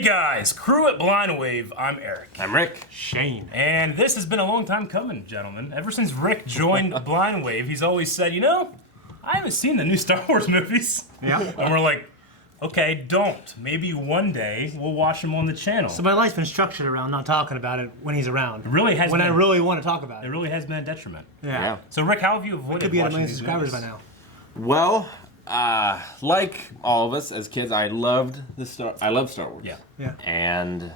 Hey guys, crew at Blind Wave, I'm Eric. I'm Rick. Shane. And this has been a long time coming, gentlemen. Ever since Rick joined Blind Wave, he's always said, you know, I haven't seen the new Star Wars movies. Yeah. And we're like, okay, don't. Maybe one day we'll watch them on the channel. So my life's been structured around not talking about it when he's around. It really has when been, I really want to talk about it it. really has been a detriment. Yeah. So Rick, how have you We avoided could be at a watching million these subscribers movies? by now. Well, like all of us as kids, I loved Star Wars. Yeah. Yeah. And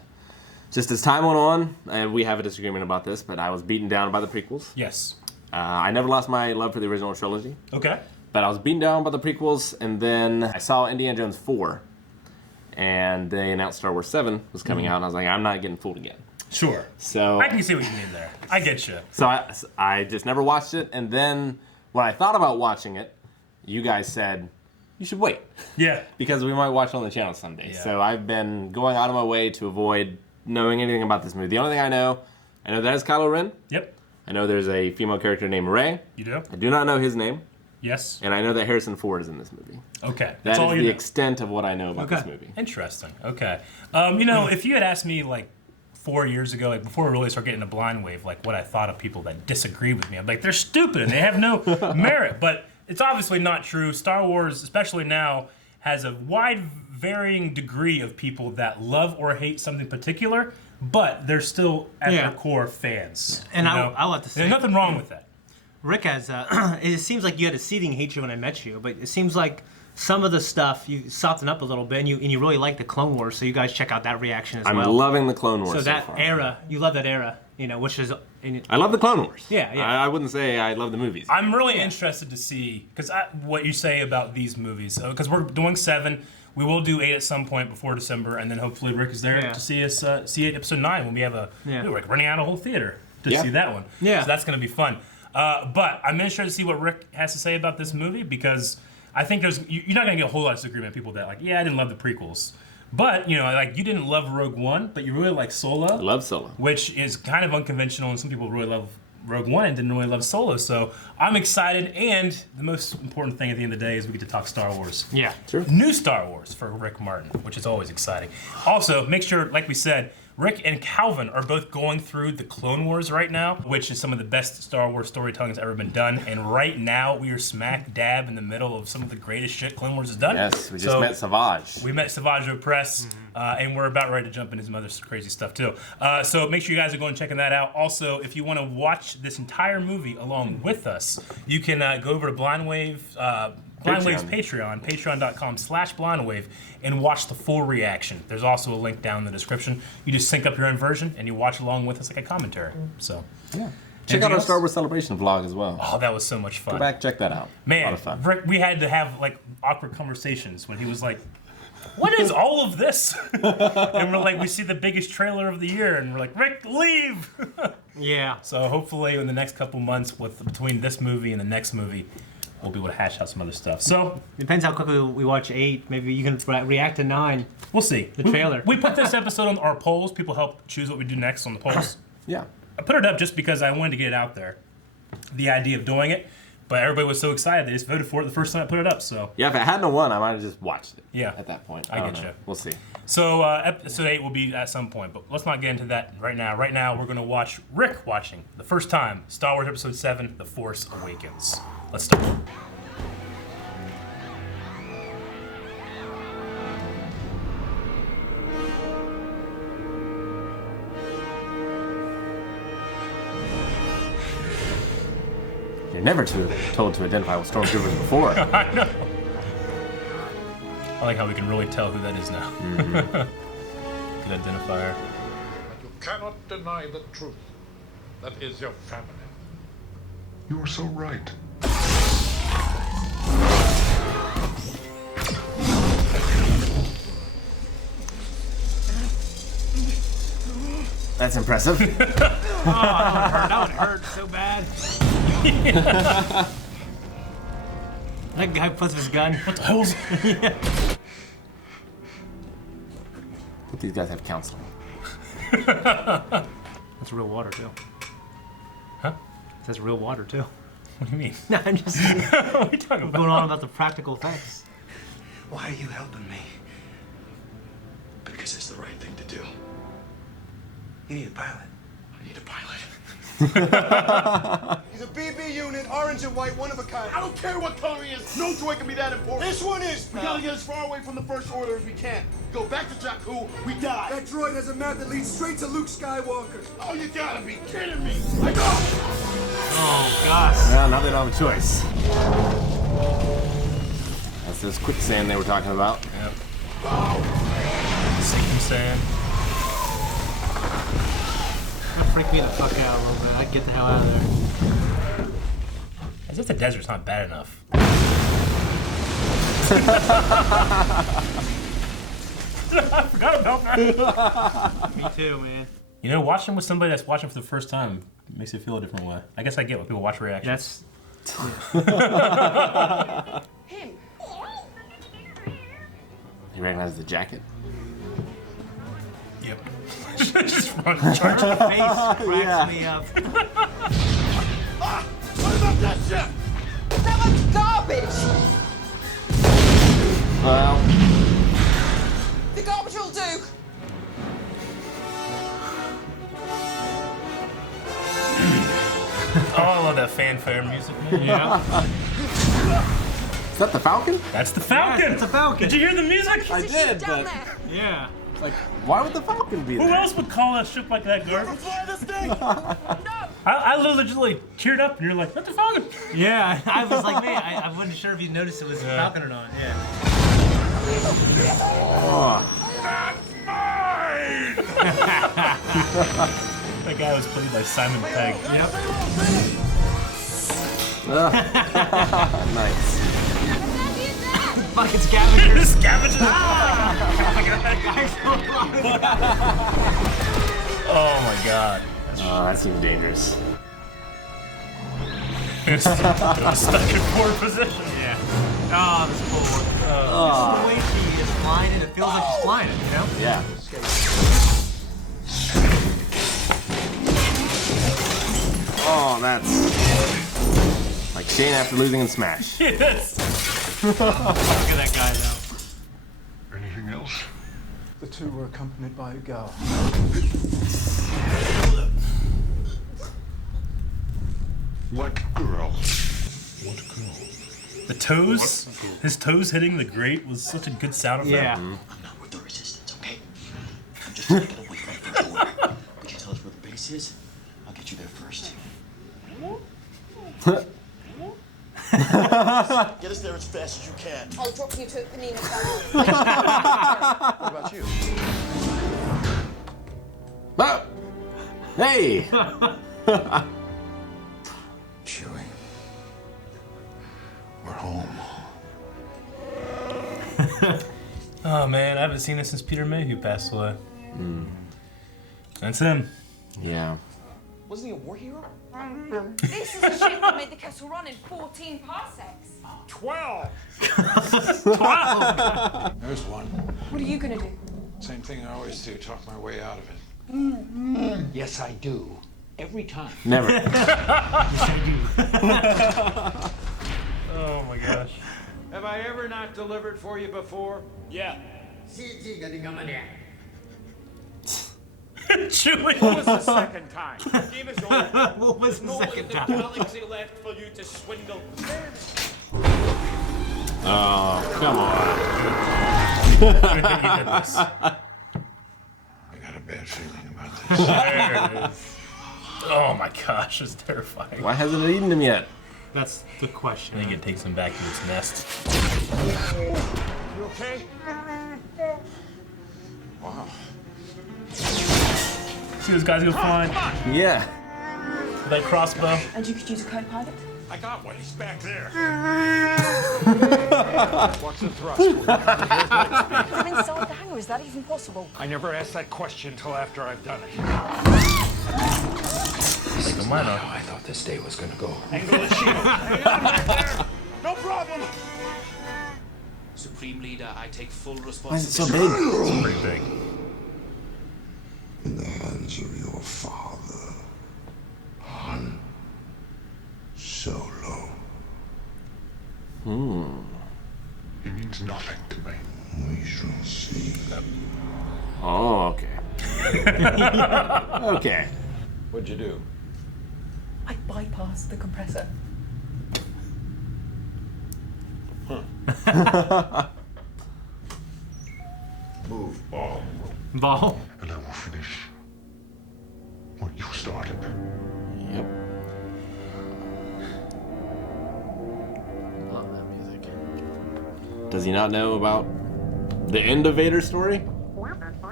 just as time went on, and we have a disagreement about this, but I was beaten down by the prequels. Yes. I never lost my love for the original trilogy, Okay. but I was beaten down by the prequels, and then I saw Indiana Jones 4, and they announced Star Wars 7 was coming out, and I was like, I'm not getting fooled again. Sure. So I can see what you mean there. I get you. So I just never watched it, and then when I thought about watching it, you guys said, you should wait. Yeah. Because we might watch it on the channel someday. Yeah. So I've been going out of my way to avoid knowing anything about this movie. The only thing I know that is Kylo Ren. Yep. I know there's a female character named Rey. You do? I do not know his name. Yes. And I know that Harrison Ford is in this movie. Okay. That all is you the know. extent of what I know about this movie. Interesting. Okay. You know, if you had asked me like 4 years ago, like before we really started getting into Blind Wave, like what I thought of people that disagree with me, I'm like, they're stupid and they have no merit. But it's obviously not true. Star Wars, especially now, has a wide varying degree of people that love or hate something particular, but they're still at their core fans. And you know? I'll have to say, there's nothing wrong with that. Rick has, it seems like you had a seething hatred when I met you, but it seems like some of the stuff you softened up a little bit, and you really like the Clone Wars, so you guys check out that reaction as well. I'm loving the Clone Wars so that far. era, you love that era, you know, which is... I love the Clone Wars. Yeah. I wouldn't say I love the movies. I'm really interested to see, because what you say about these movies, because we're doing 7, we will do 8 at some point before December, and then hopefully Rick is there to see us see episode 9 when we have we're like running out a whole theater to see that one. Yeah. So that's going to be fun. But I'm interested to see what Rick has to say about this movie, because I think you're not going to get a whole lot of disagreement with people that like, yeah, I didn't love the prequels. But, you know, like you didn't love Rogue One, but you really like Solo. I love Solo. Which is kind of unconventional, and some people really love Rogue One and didn't really love Solo. So I'm excited, and the most important thing at the end of the day is we get to talk Star Wars. Yeah. Sure. New Star Wars for Rick Martin, which is always exciting. Also, make sure, like we said, Rick and Calvin are both going through the Clone Wars right now, which is some of the best Star Wars storytelling that's ever been done. And right now, we are smack dab in the middle of some of the greatest shit Clone Wars has done. Yes, we just met Savage. We met Savage Press, and we're about ready to jump into some other crazy stuff too. So make sure you guys are going and checking that out. Also, if you want to watch this entire movie along with us, you can go over to Blind Wave. Blind Wave's Patreon, patreon.com/blindwave, and watch the full reaction. There's also a link down in the description. You just sync up your own version and you watch along with us like a commentary. So, yeah. Check out our Star Wars Celebration vlog as well. Oh, that was so much fun. Go back, check that out. Man, a lot of fun. Rick, we had to have like awkward conversations when he was like, what is all of this? And we're like, we see the biggest trailer of the year, and we're like, Rick, leave! Yeah. So hopefully in the next couple months, between this movie and the next movie, we'll be able to hash out some other stuff. So Depends how quickly we watch 8. Maybe you can react to 9. we'll see. The trailer. We put this episode on our polls. People help choose what we do next on the polls. Yeah. I put it up just because I wanted to get it out there, the idea of doing it. But everybody was so excited, they just voted for it the first time I put it up. So Yeah, if it hadn't won, I might have just watched it. Yeah. At that point. I don't get know. you. We'll see. So episode 8 will be at some point, but let's not get into that right now. Right now, we're going to watch Rick watching, the first time, Star Wars Episode 7, The Force Awakens. Let's start. You're never told to identify with stormtroopers before. I know. I like how we can really tell who that is now. Good identifier. You cannot deny the truth. That is your family. You are so right. That's impressive. That would hurt so bad. That guy puts his gun. What the hell's... Hope these guys have counseling. That's real water, too. Huh? That's real water, too. What do you mean? No, I'm just What are you talking about? going on about the practical effects. Why are you helping me? Because it's the the right thing to do. You need a pilot. I need a pilot. He's a BB unit, orange and white, one of a kind. I don't care what color he is. No droid can be that important. This one is. We gotta get as far away from the First Order as we can. Go back to Jakku, we die. That droid has a map that leads straight to Luke Skywalker. Oh, you gotta be kidding me. I go! Oh gosh. Well, now they don't have a choice. That's this quicksand they were talking about. Yep. Sinking sand. That freaked me the fuck out a little bit. I'd get the hell out of there. As if the desert's not bad enough. I forgot about that. Me too, man. You know, watching with somebody that's watching for the first time makes you feel a different way. I guess I get when people watch reactions. That's Him. You recognize the jacket? Yep. Just run. her face cracks me up. What about that ship? That was garbage. Well, The garbage will do. Oh, I love that fanfare music, man. Yeah. is that the Falcon? That's the Falcon! It's a Falcon. Did you hear the music? I did, Down but there. Yeah. like, why would the Falcon be Who there? else would call a ship like that garbage? Fly this thing! I literally teared up and you're like, that's the Falcon! Yeah. I was like, man, I wasn't sure if you noticed it was a Falcon or not. Yeah. Oh, That guy was played by Simon Pegg. Yep. nice. Fucking scavengers. Scavengers! Oh my god. Oh, that seems dangerous. Stuck in forward position. Yeah. Oh, that's cool. Just the way she is flying it, it feels like she's flying it, you know? Yeah. Oh, that's like Shane after losing in Smash. Yes! Look at that guy, though. Anything else? The two were accompanied by a girl. What girl? What girl? The toes, his toes hitting the grate was such a good sound effect. Yeah. I'm not with the resistance, okay? I'm just trying to get away from the First Order. You can tell us where the base is? I'll get you there first. Get us there as fast as you can. I'll drop you to Panina. What about you? Oh! Hey! Chewie. We're home. Oh man, I haven't seen this since Peter Mayhew passed away. That's him. Yeah. Wasn't he a war hero? This is a ship that made the Kessel Run in 14 parsecs. 12! There's one. What are you gonna do? Same thing I always do, talk my way out of it. Yes, I do. Every time. Never. Oh my gosh. Have I ever not delivered for you before? Yeah. Chewie. What was the second time? Game is over. What was the second time? galaxy left for you to swindle. Oh, come on. I think he did this. I got a bad feeling about this. There it is. Oh my gosh, it's terrifying. Why hasn't it eaten him yet? That's the question. I think it takes him back to its nest. You okay? Wow. See those guys go flying Yeah. with that crossbow. And you could use a co-pilot? I got one. He's back there. What's the thrust? From inside the hangar, is that even possible? I never asked that question until after I've done it. Like a minor. I thought this day was gonna go. Angle the shield. Hang on back there. No problem. Supreme Leader, I take full Why is it so responsibility. big? It's pretty big. In the hands of your father, Han Solo. He means nothing to me. We shall see. Oh. Okay. What'd you do? I bypassed the compressor. Move, ball. Ball. And I will finish what you started. Yep. Love that music. Does he not know about the end of Vader's story?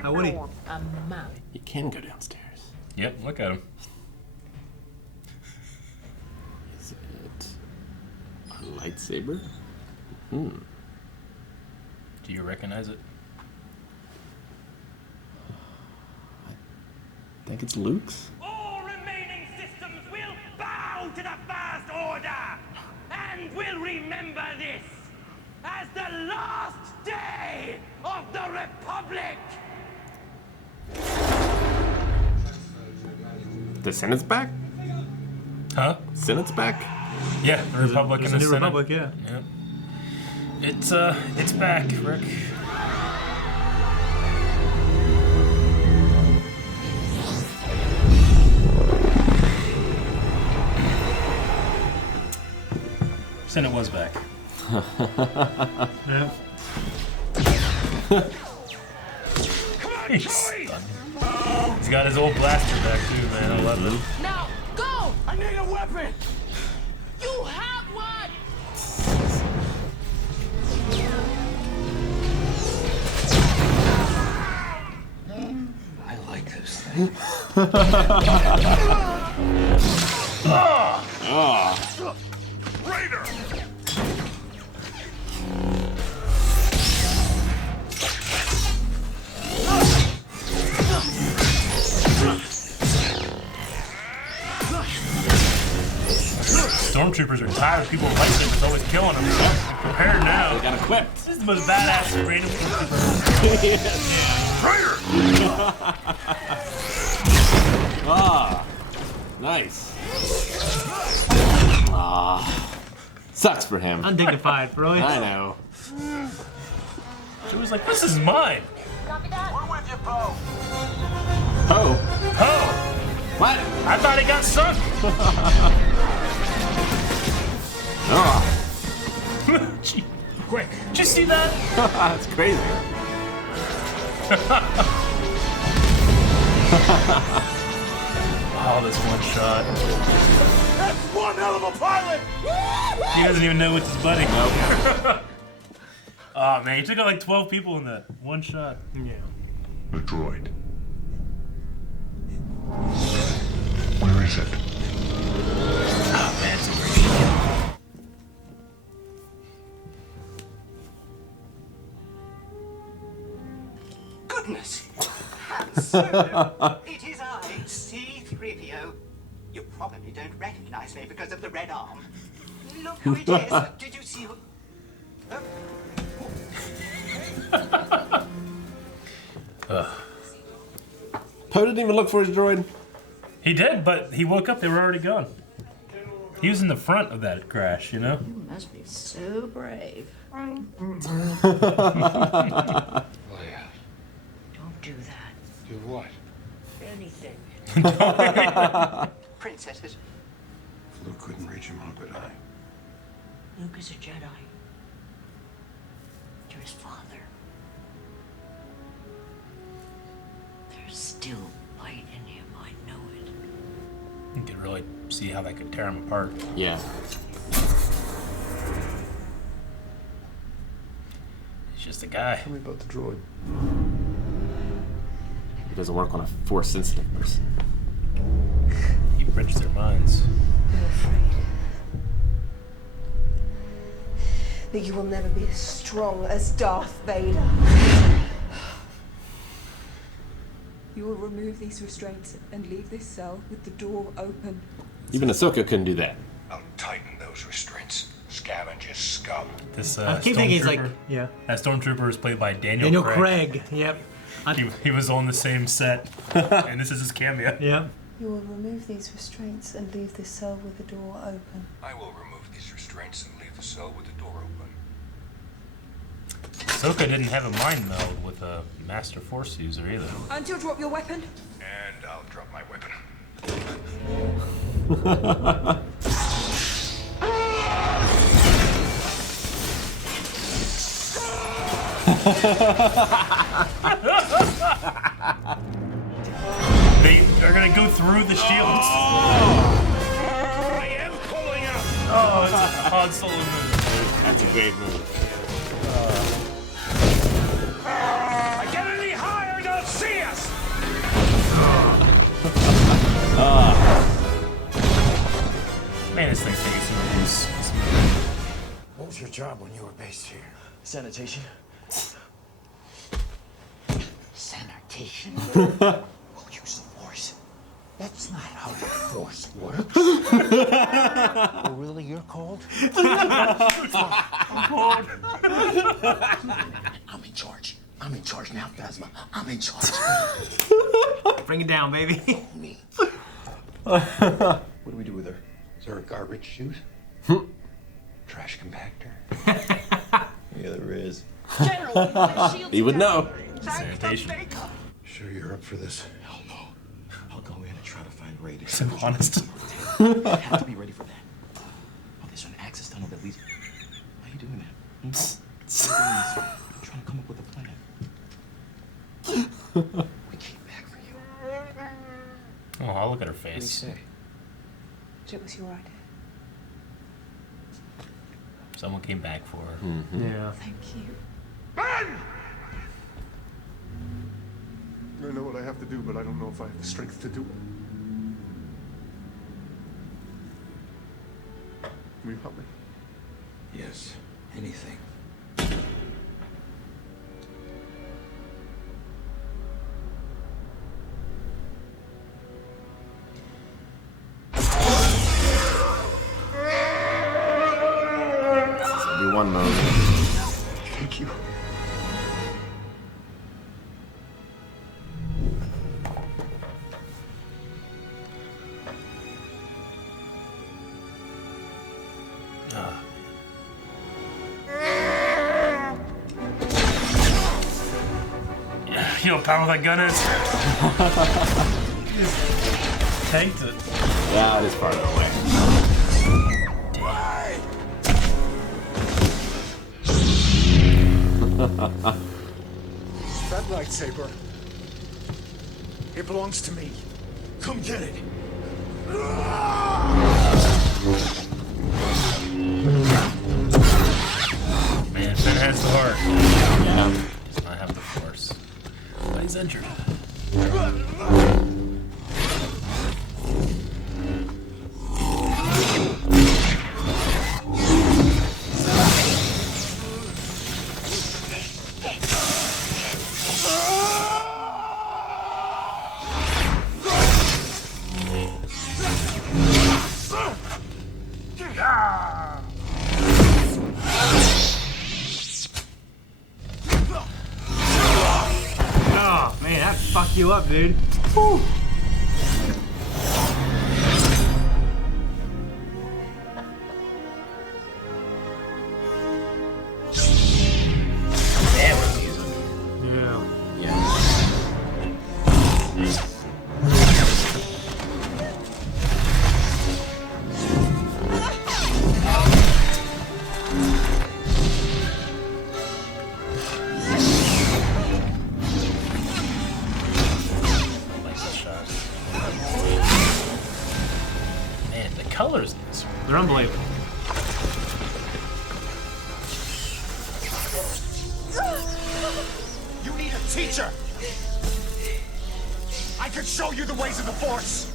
How would he? A map. He can go downstairs. Yep, look at him. Is it a lightsaber? Hmm. Do you recognize it? I think it's Luke's. All remaining systems will bow to the First Order and will remember this as the last day of the Republic. The Senate's back? Huh? Senate's back? Yeah, the Republic There's and a the new Senate. Republic, yeah. Yep. It's back, Rick. Senate was back. Yeah. He's stunned. He's got his old blaster back too, man. I love it. Now, go! I need a weapon. You have one! I like those things. Raider! Stormtroopers are tired of people with lightsabers always killing them. Prepare now. Got equipped. This is the most badass random stormtrooper. Raider! Ah, nice. Ah, sucks for him. Undignified, bro. I know. It was like, this is mine. Copy that. We're with you, Poe. Oh, Oh, what? I thought he got sunk. Ah, Gee, quick. Did you see that? that's crazy. Oh, this one shot. That's one hell of a pilot. He doesn't even know it's his buddy. Nope. Oh man, he took out like 12 people in that one shot. Yeah. The droid. Where is it? Oh man, it's a great shot. Goodness! Han Solo! It is I, C-3PO. You probably don't recognize me because of the red arm. Look who it is. Did you see who... Poe didn't even look for his droid. He did, but he woke up, they were already gone. He was in the front of that crash, you know? You must be so brave. Leia. Don't do that. Do what? Anything. Princesses. Luke couldn't reach him, how could I? Luke is a Jedi. You're his father. There's still light in him, I know it. You could really see how that could tear him apart. Yeah. He's just a guy. Tell me about the droid. It doesn't work on a Force-sensitive person. He bridges their minds. I'm afraid that you will never be as strong as Darth Vader. You will remove these restraints and leave this cell with the door open. Even Ahsoka couldn't do that. I'll tighten those restraints. Scavengers scum. This I keep thinking he's like, stormtrooper- yeah. That stormtrooper is played by Daniel Daniel Craig. Craig. Yep. He was on the same set, and this is his cameo. Yep. You will remove these restraints and leave this cell with the door open. I will remove these restraints and leave the cell with the door open. Ahsoka didn't have a mind meld with a Master Force user either. Until drop your weapon. And I'll drop my weapon. They are gonna go through the shields. I am pulling up. Oh, it's a Han Solo move. That's a great move. I get any higher, they'll see us. Man, this thing's taking some abuse. What was your job when you were based here? Sanitation. Sanitation. We'll use the Force. That's not how the Force works. Oh, really? You're cold? I'm cold. I'm in charge. I'm in charge now, Phasma. I'm in charge. Bring it down, baby. Me. What do we do with her? Is there a garbage chute? Trash compactor? Yeah, there is. General, the shields He would know. Sanitation. Sure you're up for this? Hell no. I'll go in and try to find Raiden. So honest. I have to be ready for that. Okay, so an access tunnel that leads. Why are you doing that? I'm trying to come up with a plan. We came back for you. Oh, look at her What do you face. say? It was your idea. Someone came back for her. Yeah. Thank you. Ben! I know what I have to do, but I don't know if I have the strength to do it. Will you help me? Yes, anything. One mode. Thank you. You know how powerful that gun is? Tanked it. Yeah, it is farther away. That lightsaber. It belongs to me. Come get it. Man, Ben has the heart. Yeah. Does not have the Force. But he's injured. Oh, man, that fucked you up, dude. Whew. Colors in this. They're unbelievable. You need a teacher. I could show you the ways of the Force.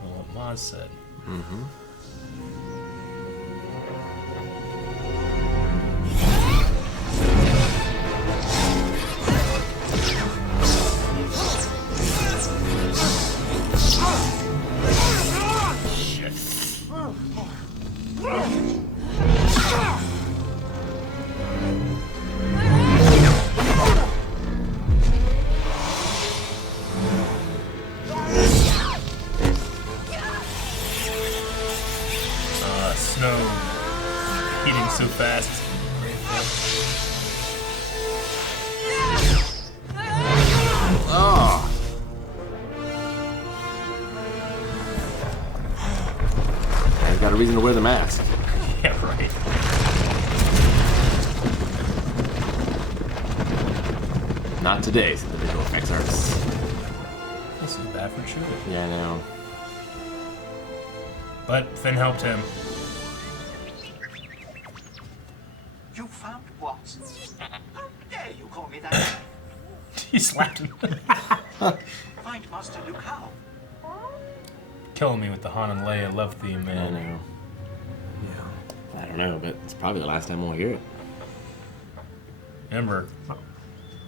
Well, what Maz said. Mm-hmm. snow heating so fast. Oh. He's got a reason to wear the mask. Yeah, right. Not today, said the visual effects artist. This is bad for Chewie. Yeah, I know. But Finn helped him. You found what? How dare you call me that? He slapped him. Find Master Luke how? Killing me with the Han and Leia love theme, I man. know. Yeah. I don't know, but it's probably the last time we'll hear it. Remember,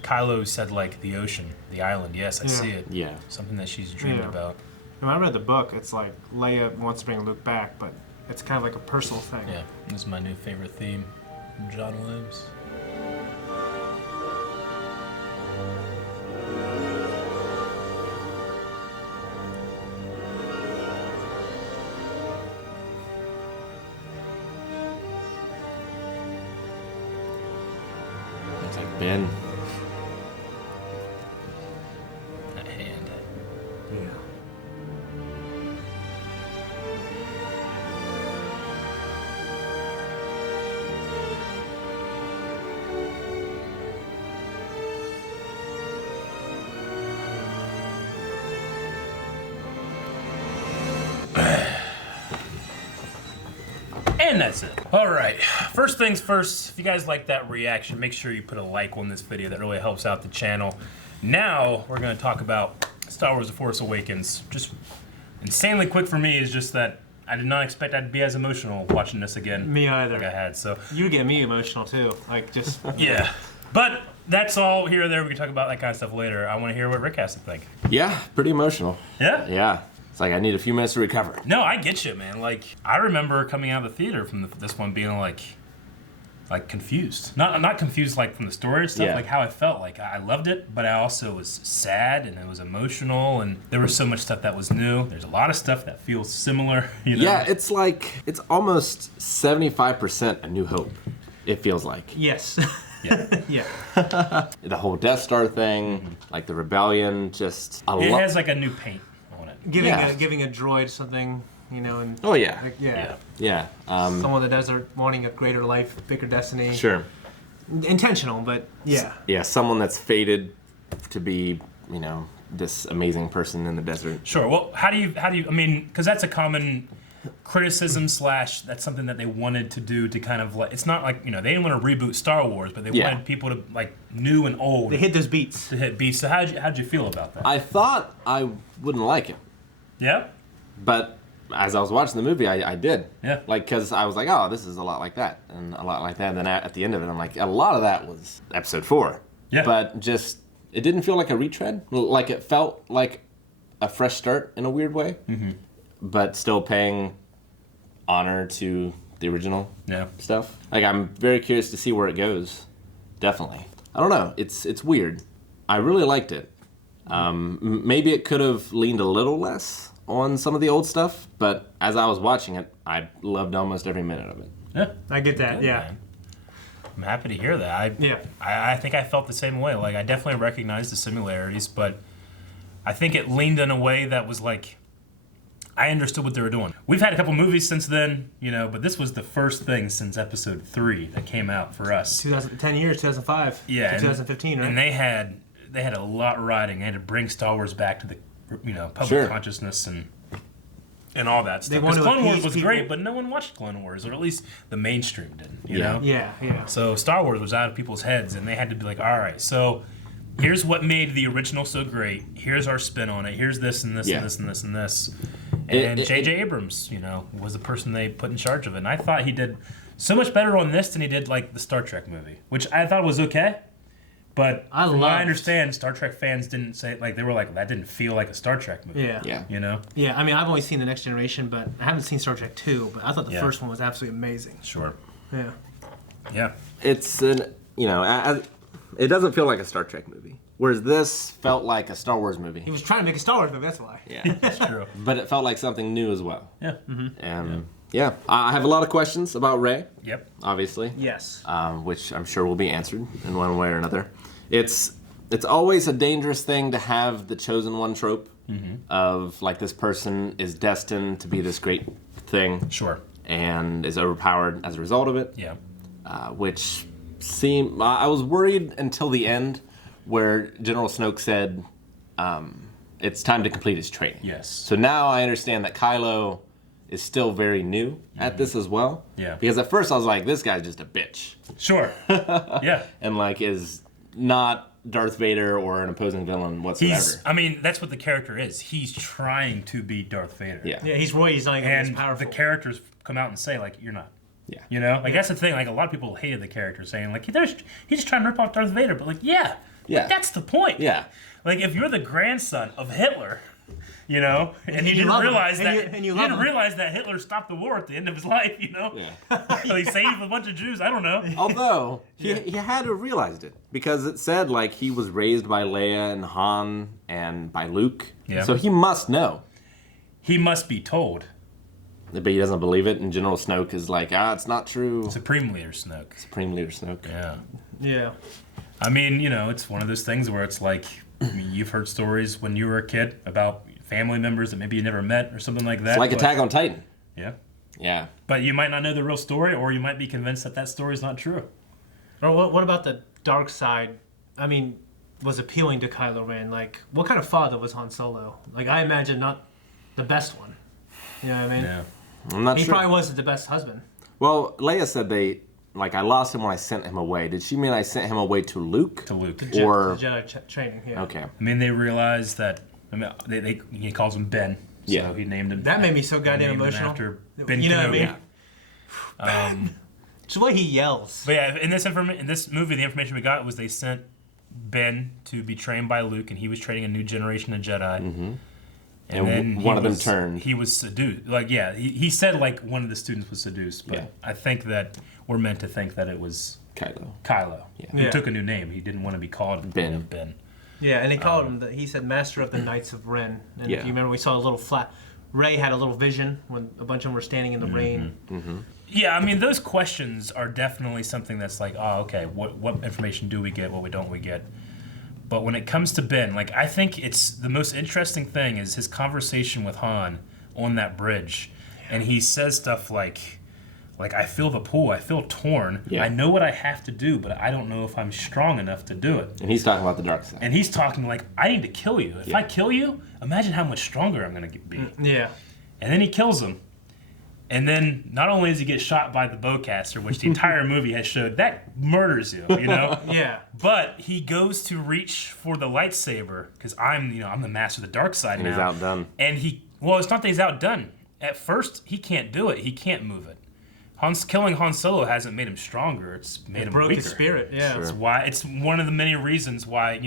Kylo said like the ocean, the island. Yes, I see it. Yeah. Something that she's dreamed about. When I read the book, it's like Leia wants to bring Luke back, but it's kind of like a personal thing. Yeah, this is my new favorite theme from John Williams. Looks like Ben. That hand. Yeah. And that's it. All right, first things first, if you guys like that reaction, make sure you put a like on this video. That really helps out the channel. Now, we're gonna talk about Star Wars The Force Awakens. Just insanely quick for me is just that I did not expect I'd be as emotional watching this again. Me either. Like I had, so. You get me emotional too. Like just. Yeah, but that's all here or there. We can talk about that kind of stuff later. I wanna hear what Rick has to think. Yeah, pretty emotional. Yeah? Yeah. It's like I need a few minutes to recover. No, I get you, man. Like, I remember coming out of the theater from this one being like confused. Not confused like from the story and stuff, Yeah. like how I felt. Like I loved it, but I also was sad and it was emotional and there was so much stuff that was new. There's a lot of stuff that feels similar, you know? Yeah, it's like, it's almost 75% A New Hope, it feels like. Yes. Yeah. Yeah. The whole Death Star thing, like the rebellion, just a It lot. has like a new paint on it. Giving Yeah. giving a droid something, you know, and Oh, yeah. like, yeah. Yeah. Someone in the desert wanting a greater life, bigger destiny. Sure. Intentional, but yeah. Yeah, someone that's fated to be, you know, this amazing person in the desert. Sure. Well, how do you? I mean, because that's a common criticism / that's something that they wanted to do to kind of like. It's not like, you know, they didn't want to reboot Star Wars, but they Yeah. wanted people to like new and old They hit those beats. to hit beats. So how'd you feel about that? I thought I wouldn't like it, Yeah. but as I was watching the movie, I did. Yeah. Like, because I was like, oh, this is a lot like that, and a lot like that. And then at the end of it, I'm like, a lot of that was Episode 4. Yeah. But just, it didn't feel like a retread. Like, it felt like a fresh start in a weird way, but still paying honor to the original Yeah. stuff. Like, I'm very curious to see where it goes. Definitely. I don't know. It's weird. I really liked it. Maybe it could have leaned a little less on some of the old stuff, but as I was watching it, I loved almost every minute of it. Yeah. I get that, Good, yeah. man. I'm happy to hear that. Yeah. I think I felt the same way. Like, I definitely recognized the similarities, but I think it leaned in a way that was like, I understood what they were doing. We've had a couple movies since then, you know, but this was the first thing since Episode 3 that came out for us. 10 years, 2005. Yeah, to and- 2015, right? And they had a lot riding. They had to bring Star Wars back to the, you know, public Sure. consciousness and all that stuff. wanted Because to Clone Wars appease was people. great, but no one watched Clone Wars, or at least the mainstream didn't. You Yeah. know. Yeah, yeah. So Star Wars was out of people's heads, and they had to be like, all right, so here's what made the original so great. Here's our spin on it. Here's this and this Yeah. and this and this and this. It- And it- J.J. Abrams, you know, was the person they put in charge of it. And I thought he did so much better on this than he did like the Star Trek movie, which I thought was okay. But from what I understand, Star Trek fans didn't say, like, they were like, that didn't feel like a Star Trek movie. Yeah. Yeah. You know? Yeah, I mean, I've only seen The Next Generation, but I haven't seen Star Trek 2, but I thought the Yeah. first one was absolutely amazing. Sure. Yeah. Yeah. It's an, you know, it doesn't feel like a Star Trek movie, whereas this felt like a Star Wars movie. He was trying to make a Star Wars movie, that's why. Yeah. That's true. But it felt like something new as well. Yeah. And Yeah, I have a lot of questions about Rey. Yep. Obviously. Yes. Which I'm sure will be answered in one way or another. It's always a dangerous thing to have the chosen one trope of like this person is destined to be this great thing. Sure. And is overpowered as a result of it. Yeah. Which seemed... I was worried until the end where General Snoke said it's time to complete his training. Yes. So now I understand that Kylo is still very new at this as well. Yeah. Because at first I was like, this guy's just a bitch. Sure. Yeah. And like is not Darth Vader or an opposing villain whatsoever. I mean, that's what the character is. He's trying to be Darth Vader. Yeah. Yeah, he's Roy. He's not even as And powerful. the characters come out and say, like, you're not. Yeah. You know? Like, that's the thing. Like, a lot of people hated the character, saying, like, he's just trying to rip off Darth Vader. But, like, yeah. Yeah. Like, that's the point. Yeah. Like, if you're the grandson of Hitler... You know, and you you didn't love him. realize that And you you love didn't him. realize that Hitler stopped the war at the end of his life. You know, Yeah. he saved a bunch of Jews. I don't know. Although he had to have realized it because it said like he was raised by Leia and Han and by Luke. Yeah. So he must know. He must be told. But he doesn't believe it, and General Snoke is like, it's not true. Supreme Leader Snoke. Supreme Leader Snoke. Yeah. Yeah. I mean, you know, it's one of those things where it's like, I mean, you've heard stories when you were a kid about family members that maybe you never met or something like that. It's like Attack on Titan. Yeah. Yeah. But you might not know the real story, or you might be convinced that that story is not true. Or what about the dark side? I mean, was appealing to Kylo Ren. Like, what kind of father was Han Solo? Like, I imagine not the best one. You know what I mean? Yeah. I'm not He sure. probably wasn't the best husband. Well, Leia said I lost him when I sent him away. Did she mean I sent him away to Luke? To Luke. Or... The Jedi training, yeah. Okay. I mean, they realized that, I mean, he calls him Ben. So Yeah. he named him. That made me so goddamn named him emotional. After Ben You know what I Kenobi. mean? It's the way he yells. But yeah, in this movie, the information we got was they sent Ben to be trained by Luke, and he was training a new generation of Jedi. Mm-hmm. And then one of them turned. He was seduced. Like, yeah, he said like one of the students was seduced, but Yeah. I think that we're meant to think that it was Kylo. Yeah. He Yeah. took a new name. He didn't want to be called Ben. Ben. Yeah, and they called him, he said, Master of the Knights of Ren. And if you remember, we saw a little Rey had a little vision when a bunch of them were standing in the rain. Mm-hmm. Yeah, I mean, those questions are definitely something that's like, oh, okay, what information do we get, what don't we get? But when it comes to Ben, like, I think it's the most interesting thing is his conversation with Han on that bridge. Yeah. And he says stuff like, I feel the pull, I feel torn. Yeah. I know what I have to do, but I don't know if I'm strong enough to do it. And he's talking about the dark side. And he's talking like, I need to kill you. If I kill you, imagine how much stronger I'm going to be. Yeah. And then he kills him. And then not only does he get shot by the bowcaster, which the entire movie has showed, that murders you, you know? Yeah. But he goes to reach for the lightsaber, because I'm the master of the dark side and now. he's outdone. And it's not that he's outdone. At first, he can't do it. He can't move it. Killing Han Solo hasn't made him stronger. It's made him broke weaker. his spirit, yeah. That's why it's one of the many reasons why,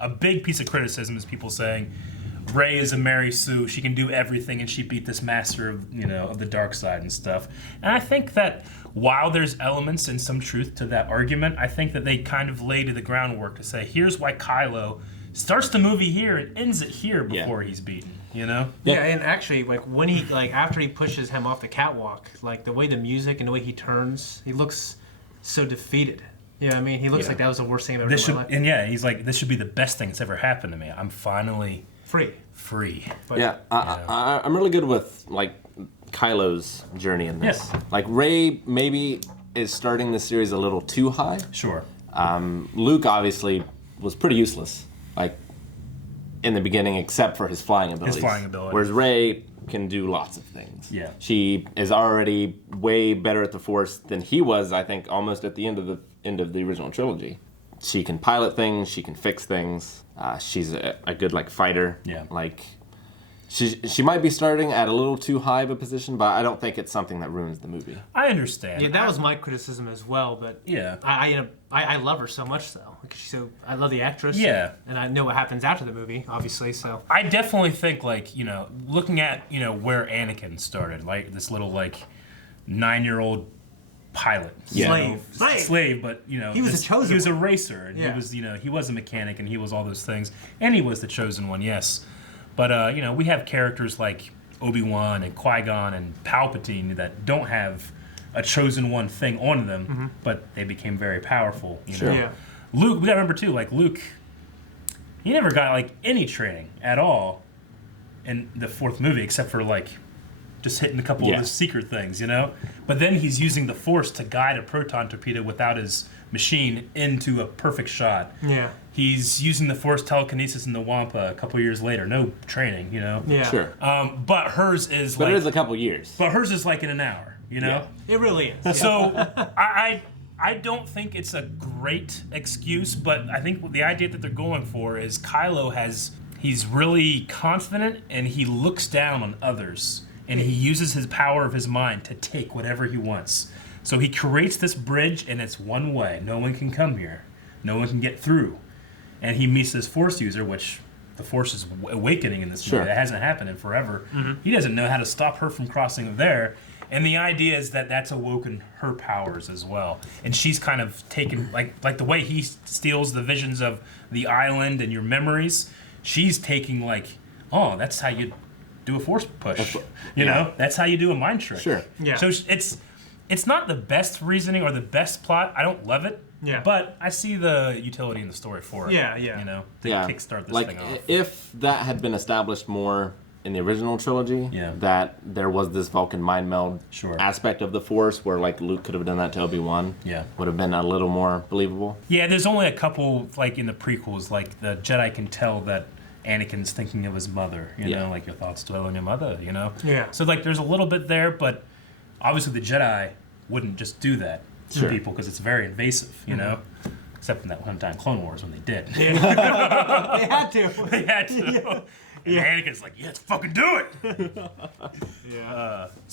a big piece of criticism is people saying Rey is a Mary Sue. She can do everything, and she beat this master of the dark side and stuff. And I think that while there's elements and some truth to that argument, I think that they kind of laid the groundwork to say, here's why Kylo starts the movie here and ends it here before he's beaten. You know? Yeah, and actually, like when after he pushes him off the catwalk, like the way the music and the way he turns, he looks so defeated. You know what I mean? He looks like that was the worst thing I've ever done in my life. And yeah, he's like, this should be the best thing that's ever happened to me. I'm finally free. But, I'm really good with like Kylo's journey in this. Yeah. Like Rey maybe is starting the series a little too high. Sure. Luke obviously was pretty useless, like in the beginning, except for his flying abilities. Whereas Rey can do lots of things. Yeah. She is already way better at the Force than he was, I think, almost at the end of the original trilogy. She can pilot things. She can fix things. She's a good fighter. Yeah. Like she might be starting at a little too high of a position, but I don't think it's something that ruins the movie. I understand. Yeah, that was my criticism as well. But yeah, I love her so much though. I love the actress. Yeah. And I know what happens after the movie, obviously. So I definitely think looking at where Anakin started, like this little 9-year-old pilot. Yeah. Slave, but he was a chosen. He was a racer, and yeah. he was he was a mechanic, and he was all those things, and he was the chosen one, yes. But we have characters like Obi-Wan and Qui-Gon and Palpatine that don't have a chosen one thing on them, but they became very powerful. You know? Yeah. Luke, we gotta remember too, like Luke, he never got like any training at all in the fourth movie except for like just hitting a couple of the secret things, you know? But then he's using the Force to guide a proton torpedo without his machine into a perfect shot. Yeah. He's using the Force telekinesis in the Wampa a couple years later. No training, you know? Yeah. Sure. But hers is But like... it is a couple years. But hers is like in an hour, you know? It really is. So I don't think it's a great excuse, but I think the idea that they're going for is Kylo he's really confident and he looks down on others and he uses his power of his mind to take whatever he wants. So he creates this bridge and it's one way. No one can come here. No one can get through. And he meets this Force user, which the Force is awakening in this movie. That hasn't happened in forever. He doesn't know how to stop her from crossing there. And the idea is that that's awoken her powers as well. And she's kind of taken, like the way he steals the visions of the island and your memories, she's taking like, oh, that's how you do a Force push. You know? That's how you do a mind trick. Sure. Yeah. So it's not the best reasoning or the best plot. I don't love it. Yeah. But I see the utility in the story for it. Yeah, yeah. You know, to kickstart this thing off. If that had been established more in the original trilogy, that there was this Vulcan mind meld aspect of the Force where like Luke could have done that to Obi-Wan, would have been a little more believable. Yeah, there's only a couple, like in the prequels, like the Jedi can tell that Anakin's thinking of his mother, you know, like your thoughts dwell on your mother, you know? Yeah. So like there's a little bit there, but obviously the Jedi wouldn't just do that to people because it's very invasive, you know? Except in that one time Clone Wars when they did. They had to. They had to. And Anakin's like, yeah, let's fucking do it.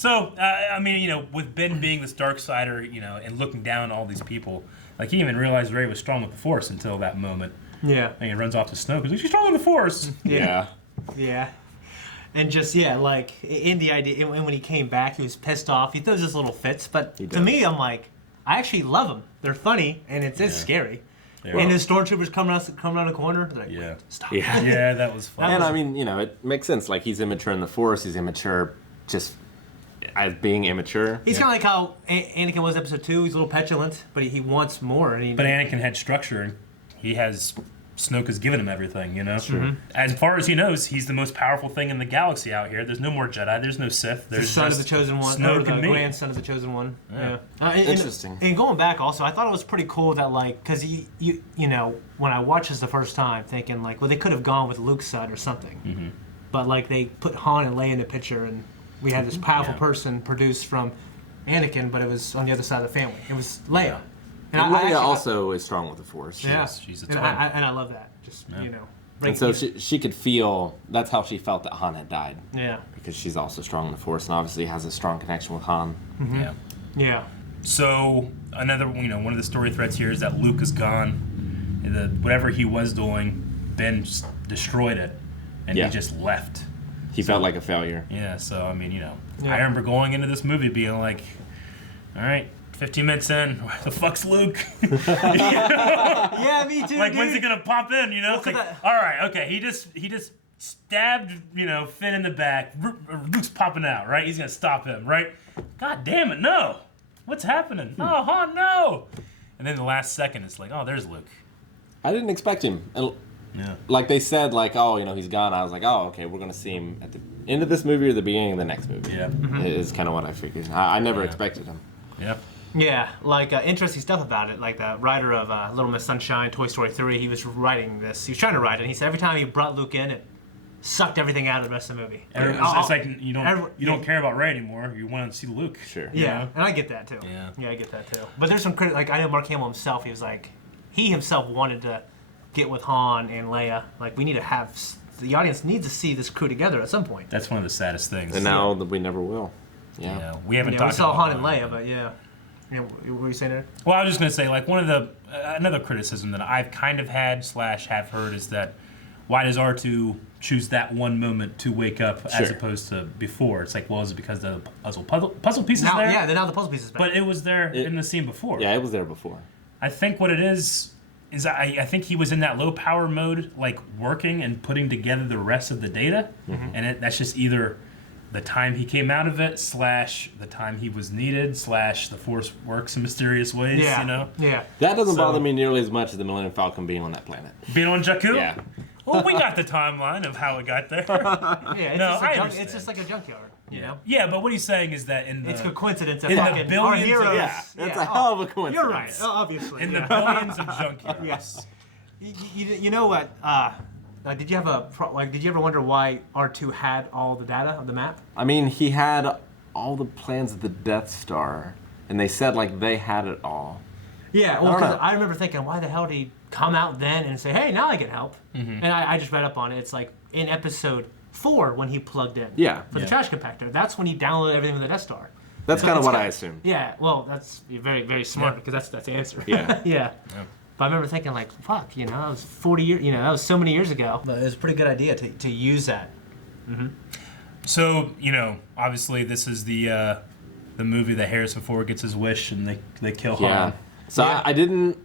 I mean, you know, with Ben being this dark sider, you know, and looking down on all these people, like he didn't even realize Rey was strong with the Force until that moment. Yeah. And he runs off to Snoke because she's strong with the Force. Yeah. And just, like, in the idea, and when he came back, he was pissed off. He throws his little fits, but to me, I'm like, I actually love them. They're funny, and it's scary. And the stormtroopers come around the corner. They're like, stop. Yeah, that was fun. And I mean, you know, it makes sense. Like he's immature in the Force. He's immature just as being immature. He's kind of like how Anakin was episode 2. He's a little petulant, but he wants more. And but Anakin had structure, and Snoke has given him everything, you know? As far as he knows, he's the most powerful thing in the galaxy out here. There's no more Jedi. There's no Sith. There's the son of the chosen one. Snoke or the and me. grandson of the chosen one. Interesting. And going back also, I thought it was pretty cool that, like, because, you know, when I watched this the first time, thinking, like, well, they could have gone with Luke's son or something. But, like, they put Han and Leia in the picture, and we had this powerful person produced from Anakin, but it was on the other side of the family. It was Leia. And Leia also is strong with the Force. She's a twin. And I love that. Just, you know. And so she could feel, that's how she felt that Han had died. Yeah. Because she's also strong in the Force and obviously has a strong connection with Han. Yeah. So another, you know, one of the story threads here is that Luke is gone. Whatever he was doing, Ben destroyed it, and he just left. He felt like a failure. Yeah. So I mean, you know, I remember going into this movie being like, all right, 15 minutes in, where the fuck's Luke? Yeah, me too. Like, when's he gonna pop in? You know, it's like, all right, okay, he just stabbed, you know, Finn in the back. Luke's popping out, right? He's gonna stop him, right? God damn it, no! What's happening? Oh, Han, no! And then the last second, it's like, oh, there's Luke. I didn't expect him. Like they said, like, oh, you know, he's gone. I was like, oh, okay, we're gonna see him at the end of this movie or the beginning of the next movie. Yeah, is kind of what I figured. I never expected him. Yeah. Yeah, like interesting stuff about it. Like the writer of Little Miss Sunshine, Toy Story 3, he was writing this. He was trying to write it. And he said every time he brought Luke in, it sucked everything out of the rest of the movie. It's like you don't care about Rey anymore. You want to see Luke. Sure. Yeah, and I get that too. Yeah, I get that too. But there's some like I know Mark Hamill himself. He was like, he himself wanted to get with Han and Leia. Like we need to have the audience needs to see this crew together at some point. That's one of the saddest things. And now that we never will. Yeah, we haven't talked. We saw about Han and Leia, but yeah. What were you saying there? Well, I was just gonna say, like, one of the another criticism that I've kind of had / have heard is that why does R2 choose that one moment to wake up as opposed to before? It's like, well, is it because the puzzle pieces now, there? Yeah, now the puzzle pieces back. But it was there in the scene before. Yeah, it was there before. I think what it is I think he was in that low power mode, like working and putting together the rest of the data, and that's just either the time he came out of it, / the time he was needed, / the Force works in mysterious ways, Yeah. you know? Yeah. That doesn't bother me nearly as much as the Millennium Falcon being on that planet. Being on Jakku? Yeah. Well, we got the timeline of how it got there. Yeah, it's, No, just, I it's just like a junkyard, you know? Yeah, but what he's saying is that in the... It's a coincidence that in the fucking billions our of- heroes... yeah, That's a hell of a coincidence. You're right, obviously. in the billions of junkyards. Yes. You know what? Did you ever wonder why R2 had all the data of the map? I mean, he had all the plans of the Death Star, and they said like they had it all. Yeah, well, I don't because know. I remember thinking, why the hell did he come out then and say, hey, now I can help? And I just read up on it. It's like in episode 4 when he plugged in for the trash compactor. That's when he downloaded everything with the Death Star. That's So kind of it's what got- I assumed. Yeah, well, that's very, very smart because that's the answer. Yeah. yeah. But I remember thinking, like, fuck, you know, that was 40 years, you know, that was so many years ago. But it was a pretty good idea to use that. So, you know, obviously this is the movie that Harrison Ford gets his wish and they kill Han. Yeah. So I didn't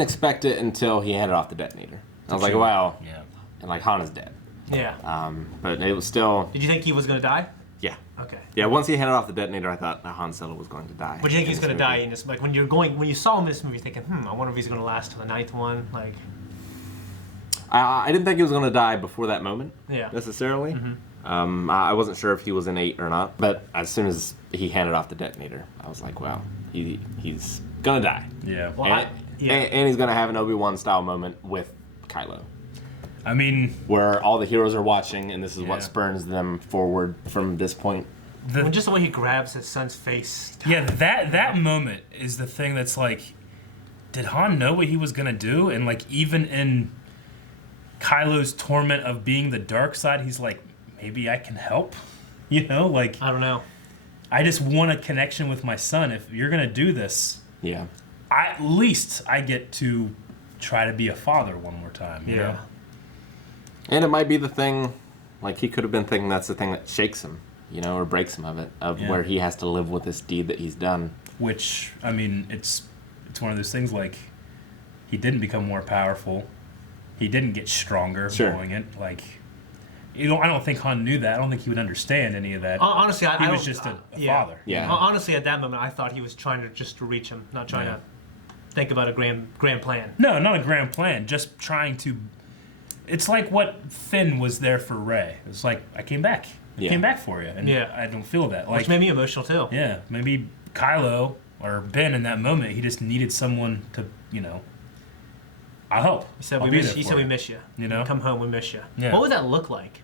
expect it until he handed off the detonator. I was like, wow. Yeah. And like Han is dead. Yeah. But it was still. Did you think he was going to die? Yeah. Okay. Yeah. Once he handed off the detonator, I thought Han Solo was going to die. But do you think in he's this going to movie. die in this? Like when you saw him in this movie, you're thinking, I wonder if he's going to last till the 9th one. Like. I didn't think he was going to die before that moment. Yeah. Necessarily. I wasn't sure if he was in 8 or not. But as soon as he handed off the detonator, I was like, wow, he's gonna die. Yeah. Well, And he's gonna have an Obi-Wan style moment with Kylo. I mean, where all the heroes are watching, and this is Yeah. what spurns them forward from this point. When just the way he grabs his son's face. Yeah, that moment is the thing that's like, did Han know what he was gonna do? And like even in Kylo's torment of being the dark side, he's like, maybe I can help. You know, like I don't know. I just want a connection with my son. If you're gonna do this, Yeah. at least I get to try to be a father one more time. You know? And it might be the thing, like he could have been thinking that's the thing that shakes him, you know, or breaks him of it, where he has to live with this deed that he's done. Which, I mean, it's one of those things like he didn't become more powerful. He didn't get stronger doing it. Like, you know, I don't think Han knew that. I don't think he would understand any of that. Honestly, he was just a father. Yeah. Honestly, at that moment, I thought he was trying to just to reach him, not trying to think about a grand plan. No, not a grand plan. Just trying to. It's like what Finn was there for Rey. It's like I came back. I came back for you, and I don't feel that. Like, which made me emotional too. Yeah, maybe Kylo or Ben in that moment, he just needed someone to, you know. I'll help. He said I'll we be miss. there He for said we you. miss you. You know, come home, we miss you. Yeah. What would that look like?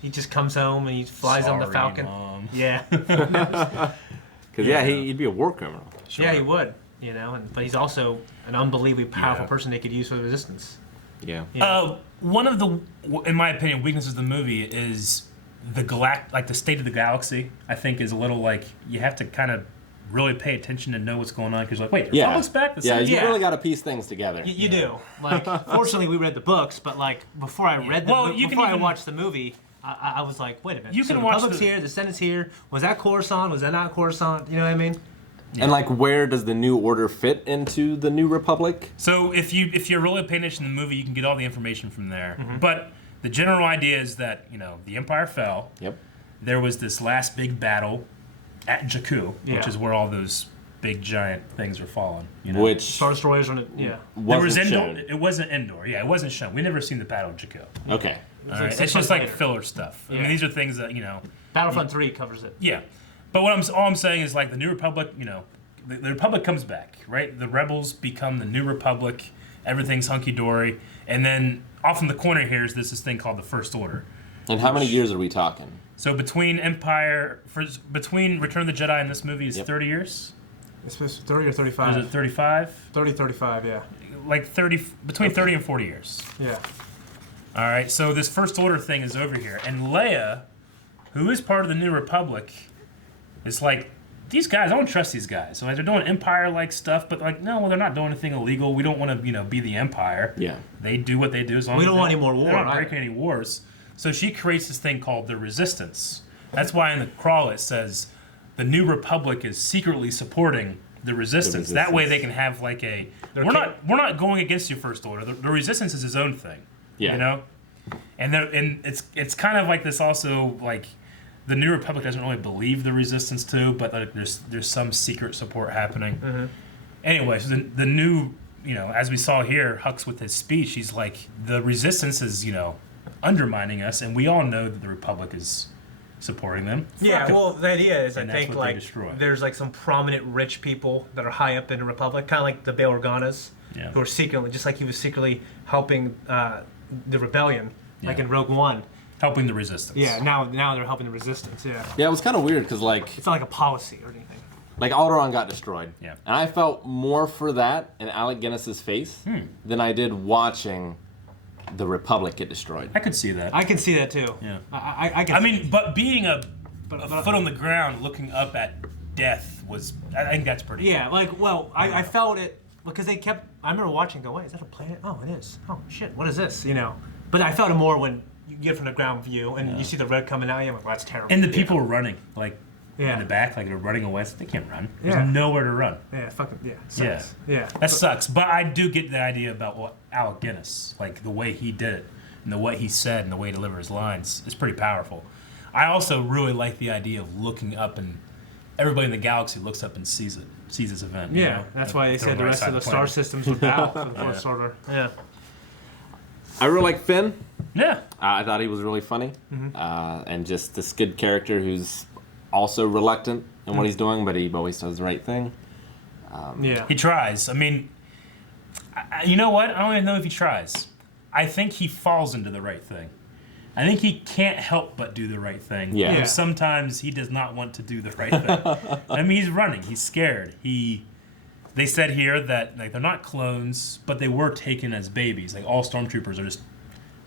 He just comes home and he flies on the Sorry, Falcon. Mom. Yeah. Because he'd be a war criminal. Yeah, he would. You know, but he's also an unbelievably powerful Yeah. person they could use for the Resistance. Yeah. One of the, in my opinion, weaknesses of the movie is the state of the galaxy. I think is a little like you have to kind of really pay attention to know what's going on because like, wait, the Republic's back. You really got to piece things together. You do. Like, fortunately, we read the books, but like before I read I watched the movie, I was like, wait a minute. You so can the watch Republic's the- here, the Senate's here. Was that Coruscant? Was that not Coruscant? You know what I mean? And like, where does the New Order fit into the New Republic? So if you're really paying attention to the movie, you can get all the information from there. Mm-hmm. But the general idea is that the Empire fell. Yep. There was this last big battle at Jakku, which Yeah. is where all those big giant things are falling. You know? Which Star Destroyers on it. Yeah. there was wasn't Endor. shown. It wasn't Endor. Yeah, it wasn't shown. We never seen the battle of Jakku. Okay. All right? 6 It's months just like later. filler stuff. I Yeah. mean, these are things that Battlefront 3 covers it. Yeah, but all I'm saying is like the New Republic. The Republic comes back, right? The rebels become the New Republic. Everything's hunky dory, and then off in the corner here is this thing called the First Order. And how many years are we talking? So between between Return of the Jedi and this movie is 30 years. It's supposed to be 30 or Is 35. it 35? 30, 35, yeah. Like 30, between 30 and 40 years. Yeah. All right, so this First Order thing is over here, and Leia, who is part of the New Republic, is like, these guys, I don't trust these guys. So they're doing Empire-like stuff, but like, no, well, they're not doing anything illegal. We don't want to, be the Empire. Yeah. They do what they do as long We as don't want any more war, They're not right? breaking any wars. So she creates this thing called the Resistance. That's why in the crawl it says the New Republic is secretly supporting the Resistance. That way they can have like we're not going against you, First Order. The Resistance is his own thing. Yeah. And it's kind of like this also, like, the New Republic doesn't really believe the Resistance too, but like, there's some secret support happening. Mm-hmm. Anyway, so the new, as we saw here, Hux with his speech, he's like, the Resistance is, undermining us, and we all know that the Republic is supporting them. Yeah, well, the idea is, And I that's think, what they like, destroy. there's, like, some prominent rich people that are high up in the Republic, kind of like the Bail Organas, Yeah. who are secretly, just like he was secretly helping the rebellion, like Yeah. in Rogue One. Helping the Resistance. Yeah, now they're helping the Resistance, yeah. Yeah, it was kind of weird because like It's not like a policy or anything. Alderaan got destroyed. Yeah. And I felt more for that in Alec Guinness's face than I did watching the Republic get destroyed. I could see that. I can see that too. Yeah. I can. I mean, but being a foot on the ground, looking up at death was. I think that's pretty. Yeah, like, well, I felt it because they kept. I remember watching. Go, wait, is that a planet? Oh, it is. Oh shit, what is this? But I felt it more when you get from the ground view and you see the red coming out. You're like, well, that's terrible. And the people were running, like Yeah. in the back, like they're running away. So they can't run. There's Yeah. nowhere to run. Yeah, fucking yeah. Yeah. Sucks. Yeah. That sucks. But I do get the idea about what Alec Guinness, like the way he did it, and the way he said, and the way he delivered his lines, is pretty powerful. I also really like the idea of looking up, and everybody in the galaxy looks up and sees this event. you Yeah, know? that's why they They're said on the right rest side of the star planet. systems would bow for the First Order. Yeah. I really like Finn. Yeah. I thought he was really funny, and just this good character who's also reluctant in what he's doing, but he always does the right thing. Yeah. He tries. I mean, you know what? I don't even know if he tries. I think he falls into the right thing. I think he can't help but do the right thing. Yeah. Because sometimes he does not want to do the right thing. I mean, he's running. He's scared. They said here that like they're not clones, but they were taken as babies. Like all stormtroopers are just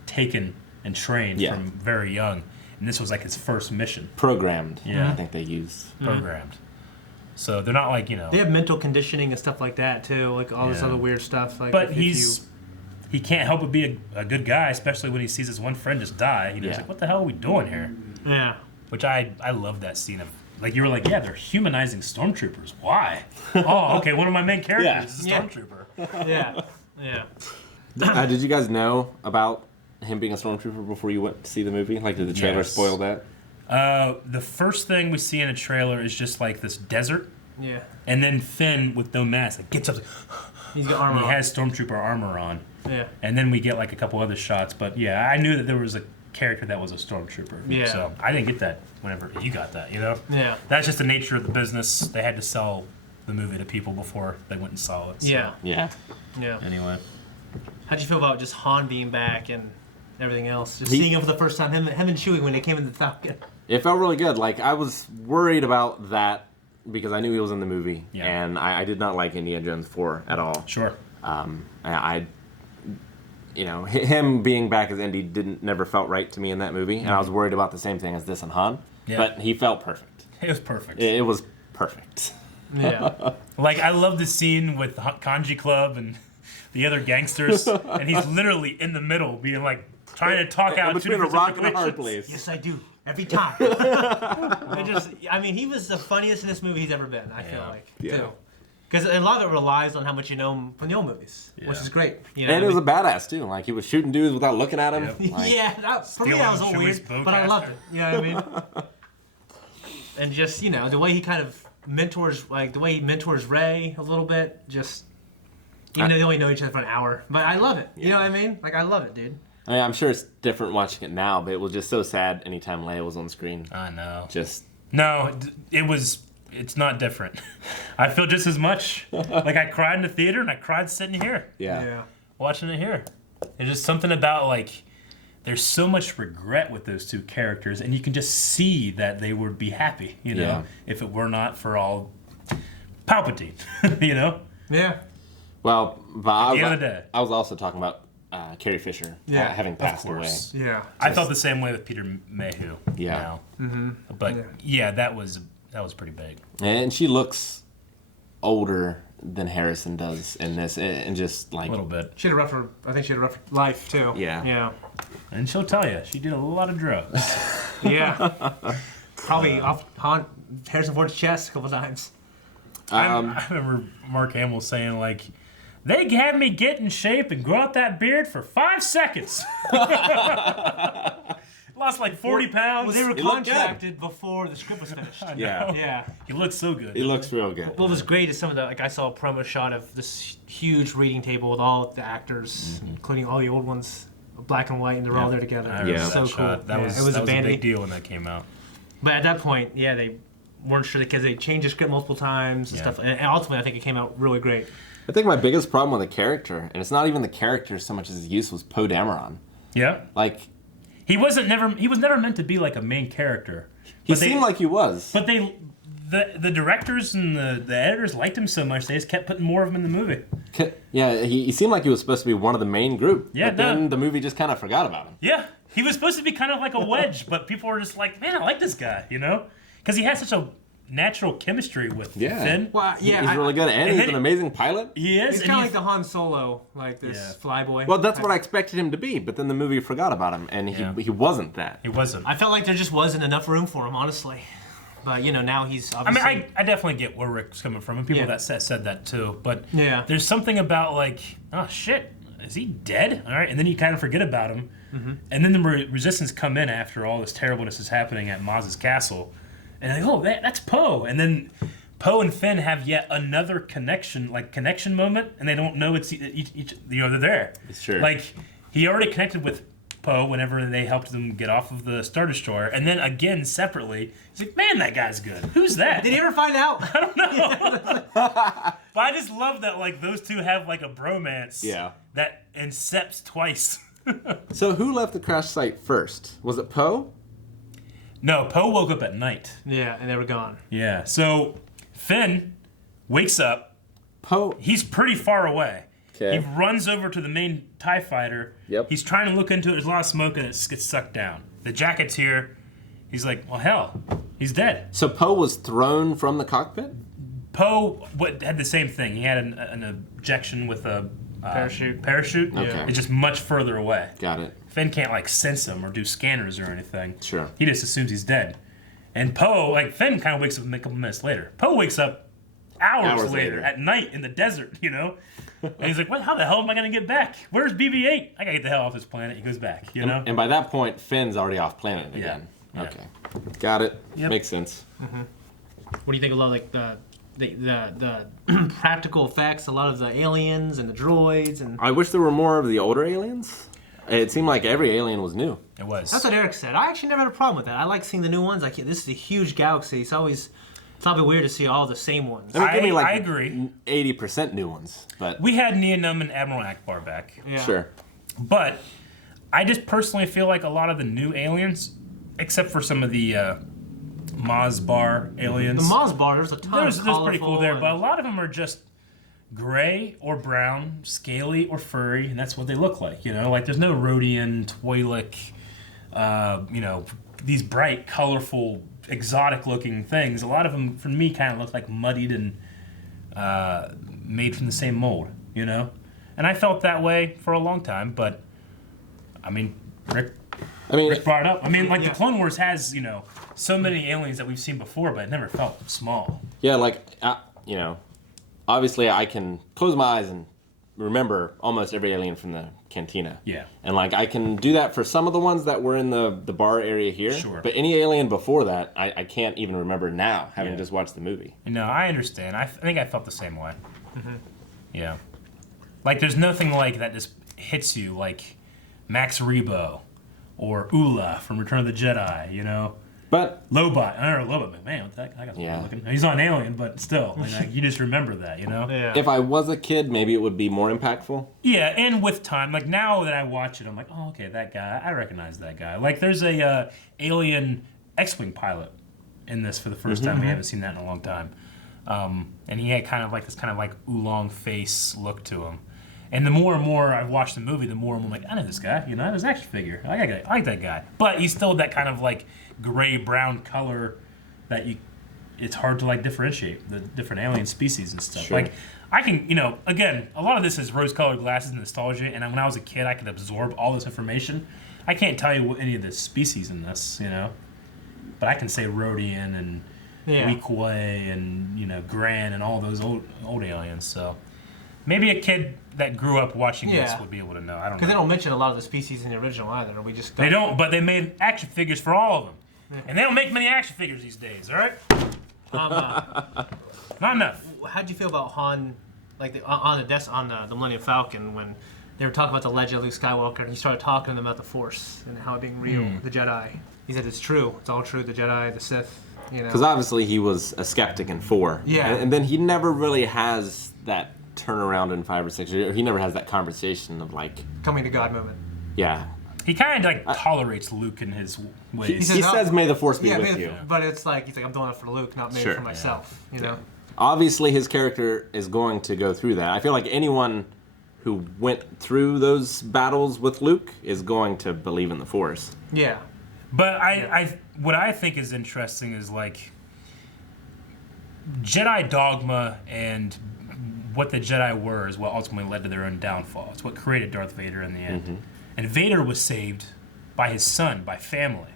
taken and trained from very young. And this was like his first mission. Programmed. Yeah. I think they used. Programmed. So they're not like, They have mental conditioning and stuff like that too, like all this Yeah. other weird stuff. Like, But if he can't help but be a good guy, especially when he sees his one friend just die. He's like, what the hell are we doing here? Yeah. Which I love that scene of, like, you were like, yeah, they're humanizing stormtroopers. Why? Oh, okay, one of my main characters is a stormtrooper. Yeah. Yeah. Did you guys know about him being a stormtrooper before you went to see the movie? Like, did the trailer Yes. spoil that? The first thing we see in a trailer is just like this desert. Yeah. And then Finn with no mask, like, gets up. He's got armor He on. has stormtrooper armor on. Yeah. And then we get like a couple other shots, but yeah, I knew that there was a character that was a stormtrooper. Yeah. So I didn't get that whenever you got that, Yeah. That's just the nature of the business. They had to sell the movie to people before they went and saw it. So. Yeah. Yeah. Yeah. Anyway. How'd you feel about just Han being back and everything else? Just He- seeing him for the first time, him and Chewie when they came in the Falcon. It felt really good. Like, I was worried about that because I knew he was in the movie, and I did not like Indiana Jones 4 at all. Sure. Him being back as Indy never felt right to me in that movie, and I was worried about the same thing as this and Han. Yeah. But he felt perfect. It was perfect. It was perfect. Yeah. Like, I love the scene with the Kanji Club and the other gangsters, and he's literally in the middle, being like, trying to talk out two Between a different rock and a hard situations. place. Yes, I do. Every time. He was the funniest in this movie he's ever been, I feel like. Yeah. Because a lot of it relies on how much you know him from the old movies, which is great. And he was a badass, too. Like, he was shooting dudes without looking at him. Yep. Like, for me that was a little weird, but I loved it. You know what I mean? And just, the way he kind of mentors Rey a little bit, just, even though they only know each other for an hour. But I love it. You know what I mean? Like, I love it, dude. I mean, I'm sure it's different watching it now, but it was just so sad anytime Leia was on screen. I know. No, it's not different. I feel just as much. Like, I cried in the theater and I cried sitting here. Yeah. Watching it here. There's just something about, like, there's so much regret with those two characters, and you can just see that they would be happy, if it were not for all Palpatine, Yeah. Well, but At the end of the day. I was also talking about Carrie Fisher having passed away. Yeah. I felt the same way with Peter Mayhew. Yeah. Now. Mm-hmm. But, that was pretty big. And she looks older than Harrison does in this, and just like A little bit. She had a rough life, too. Yeah. Yeah. And she'll tell you, she did a lot of drugs. Yeah. Probably off Harrison Ford's chest a couple times. I remember Mark Hamill saying, like, They had me get in shape and grow out that beard for 5 seconds. Lost like 40 pounds. Well, they were He looked contracted before the script was finished. Yeah. Yeah. He looks so good. He looks real good. What was great is some of the, like I saw a promo shot of this huge reading table with all the actors, including all the old ones, black and white, and they're all there together. I remember So that cool. shot. That was, it was that a was a band big deal when that came out. But at that point, yeah, they weren't sure because they changed the script multiple times and stuff. And ultimately, I think it came out really great. I think my biggest problem with the character, and it's not even the character so much as his use, was Poe Dameron. Yeah. Like, he was never meant to be like a main character. he seemed like he was. But the directors and the editors liked him so much they just kept putting more of him in the movie. Yeah, he seemed like he was supposed to be one of the main group. Yeah, but then the movie just kind of forgot about him. Yeah, he was supposed to be kind of like a wedge, but people were just like, man, I like this guy, you know? Because he has such a natural chemistry with Finn. Well, yeah, he's really good, and he's an amazing pilot. He is. He's kind of like the Han Solo, like this flyboy. Well, that's what I expected him to be, but then the movie forgot about him, and he wasn't that. He wasn't. I felt like there just wasn't enough room for him, honestly. But, you know, now he's obviously... I mean, I definitely get where Rick's coming from, and people that said that too, but yeah, there's something about like, oh shit, is he dead? All right, and then you kind of forget about him, and then the Resistance come in after all this terribleness is happening at Maz's castle, and like, oh, that's Poe, and then Poe and Finn have yet another connection moment, and they don't know it's each they're there. It's true. Like, he already connected with Poe whenever they helped them get off of the Star Destroyer, and then again separately, he's like, man, that guy's good. Who's that? Did he ever find out? I don't know. But I just love that like those two have like a bromance. Yeah. That incepts twice. So who left the crash site first? Was it Poe? No, Poe woke up at night. Yeah, and they were gone. Yeah. So Finn wakes up. Poe. He's pretty far away. Okay. He runs over to the main TIE fighter. Yep. He's trying to look into it. There's a lot of smoke and it gets sucked down. The jacket's here. He's like, well, hell, he's dead. So Poe was thrown from the cockpit? Poe had the same thing. He had an ejection with a parachute. Okay. It's just much further away. Got it. Finn can't like sense him or do scanners or anything. Sure. He just assumes he's dead. And Poe, like Finn kind of wakes up a couple minutes later. Poe wakes up hours later at night in the desert, you know? And he's like, what? How the hell am I going to get back? Where's BB-8? I got to get the hell off this planet. He goes back, you know? And by that point, Finn's already off planet again. Yeah. Okay. Got it. Yep. Makes sense. What do you think of a lot of like the practical effects, a lot of the aliens and the droids and... I wish there were more of the older aliens. It seemed like every alien was new. It was. That's what Eric said. I actually never had a problem with that. I like seeing the new ones. Like, this is a huge galaxy. It's always... It's probably weird to see all the same ones. I mean, give me like I agree. 80% new ones, but We had Nien and Admiral Akbar back. Yeah. sure. But I just personally feel like a lot of the new aliens, except for some of the Maz Bar aliens. The Maz Bar, there's a ton There's of pretty cool there, and- but a lot of them are just gray or brown, scaly or furry, and that's what they look like. You know, like there's no Rhodian, Twi'lek, you know, these bright, colorful, exotic-looking things. A lot of them, for me, kind of look like muddied and made from the same mold. You know, and I felt that way for a long time. But I mean, Rick brought it up. I mean, like the Clone Wars has, you know, so many aliens that we've seen before, but it never felt small. Yeah, like, you know, obviously I can close my eyes and remember almost every alien from the cantina. Yeah. And like I can do that for some of the ones that were in the bar area here. Sure. But any alien before that, I can't even remember now, having just watched the movie. No, I understand. I think I felt the same way. Yeah. Like, there's nothing like that just hits you like Max Rebo or Ula from Return of the Jedi, you know? But Lobot. I don't know Lobot, but man, what the heck? I got looking. He's not an alien, but still, like, you just remember that, you know? Yeah. if I was a kid, maybe it would be more impactful. Yeah, and with time, like now that I watch it, I'm like, oh, okay, that guy, I recognize that guy. Like, there's a alien X-Wing pilot in this for the first time. We haven't seen that in a long time. And he had kind of like this kind of like oolong face look to him. And the more and more I've watched the movie, the more I'm like, I know this guy. You know, I was an action figure. I like that guy. But he's still that kind of like gray-brown color that it's hard to like differentiate the different alien species and stuff. Sure. Like, I can, you know, again, a lot of this is rose-colored glasses and nostalgia. And when I was a kid, I could absorb all this information. I can't tell you what any of the species in this, you know. But I can say Rhodian and Weequay and, you know, Gran and all those old aliens. So Maybe a kid that grew up watching this Yeah. would be able to know. I don't know. Because they don't mention a lot of the species in the original either. We just They don't, but they made action figures for all of them. And they don't make many action figures these days, all right? Not enough. How'd you feel about Han, like on the Millennium Falcon when they were talking about the legend of Luke Skywalker and he started talking to them about the Force and how it being real, the Jedi. He said it's true, it's all true, the Jedi, the Sith, you know. Because obviously he was a skeptic in 4. Yeah. And then he never really has that turnaround in 5 or 6. Or he never has that conversation of like... Coming to God moment. Yeah. He kind of like tolerates Luke in his ways. He says, "May the Force be with you." But it's like, he's like, I'm doing it for Luke, not maybe for myself, you know? Obviously his character is going to go through that. I feel like anyone who went through those battles with Luke is going to believe in the Force. Yeah. But what I think is interesting is like Jedi dogma and what the Jedi were is what ultimately led to their own downfall. It's what created Darth Vader in the end. Mm-hmm. And Vader was saved by his son, by family.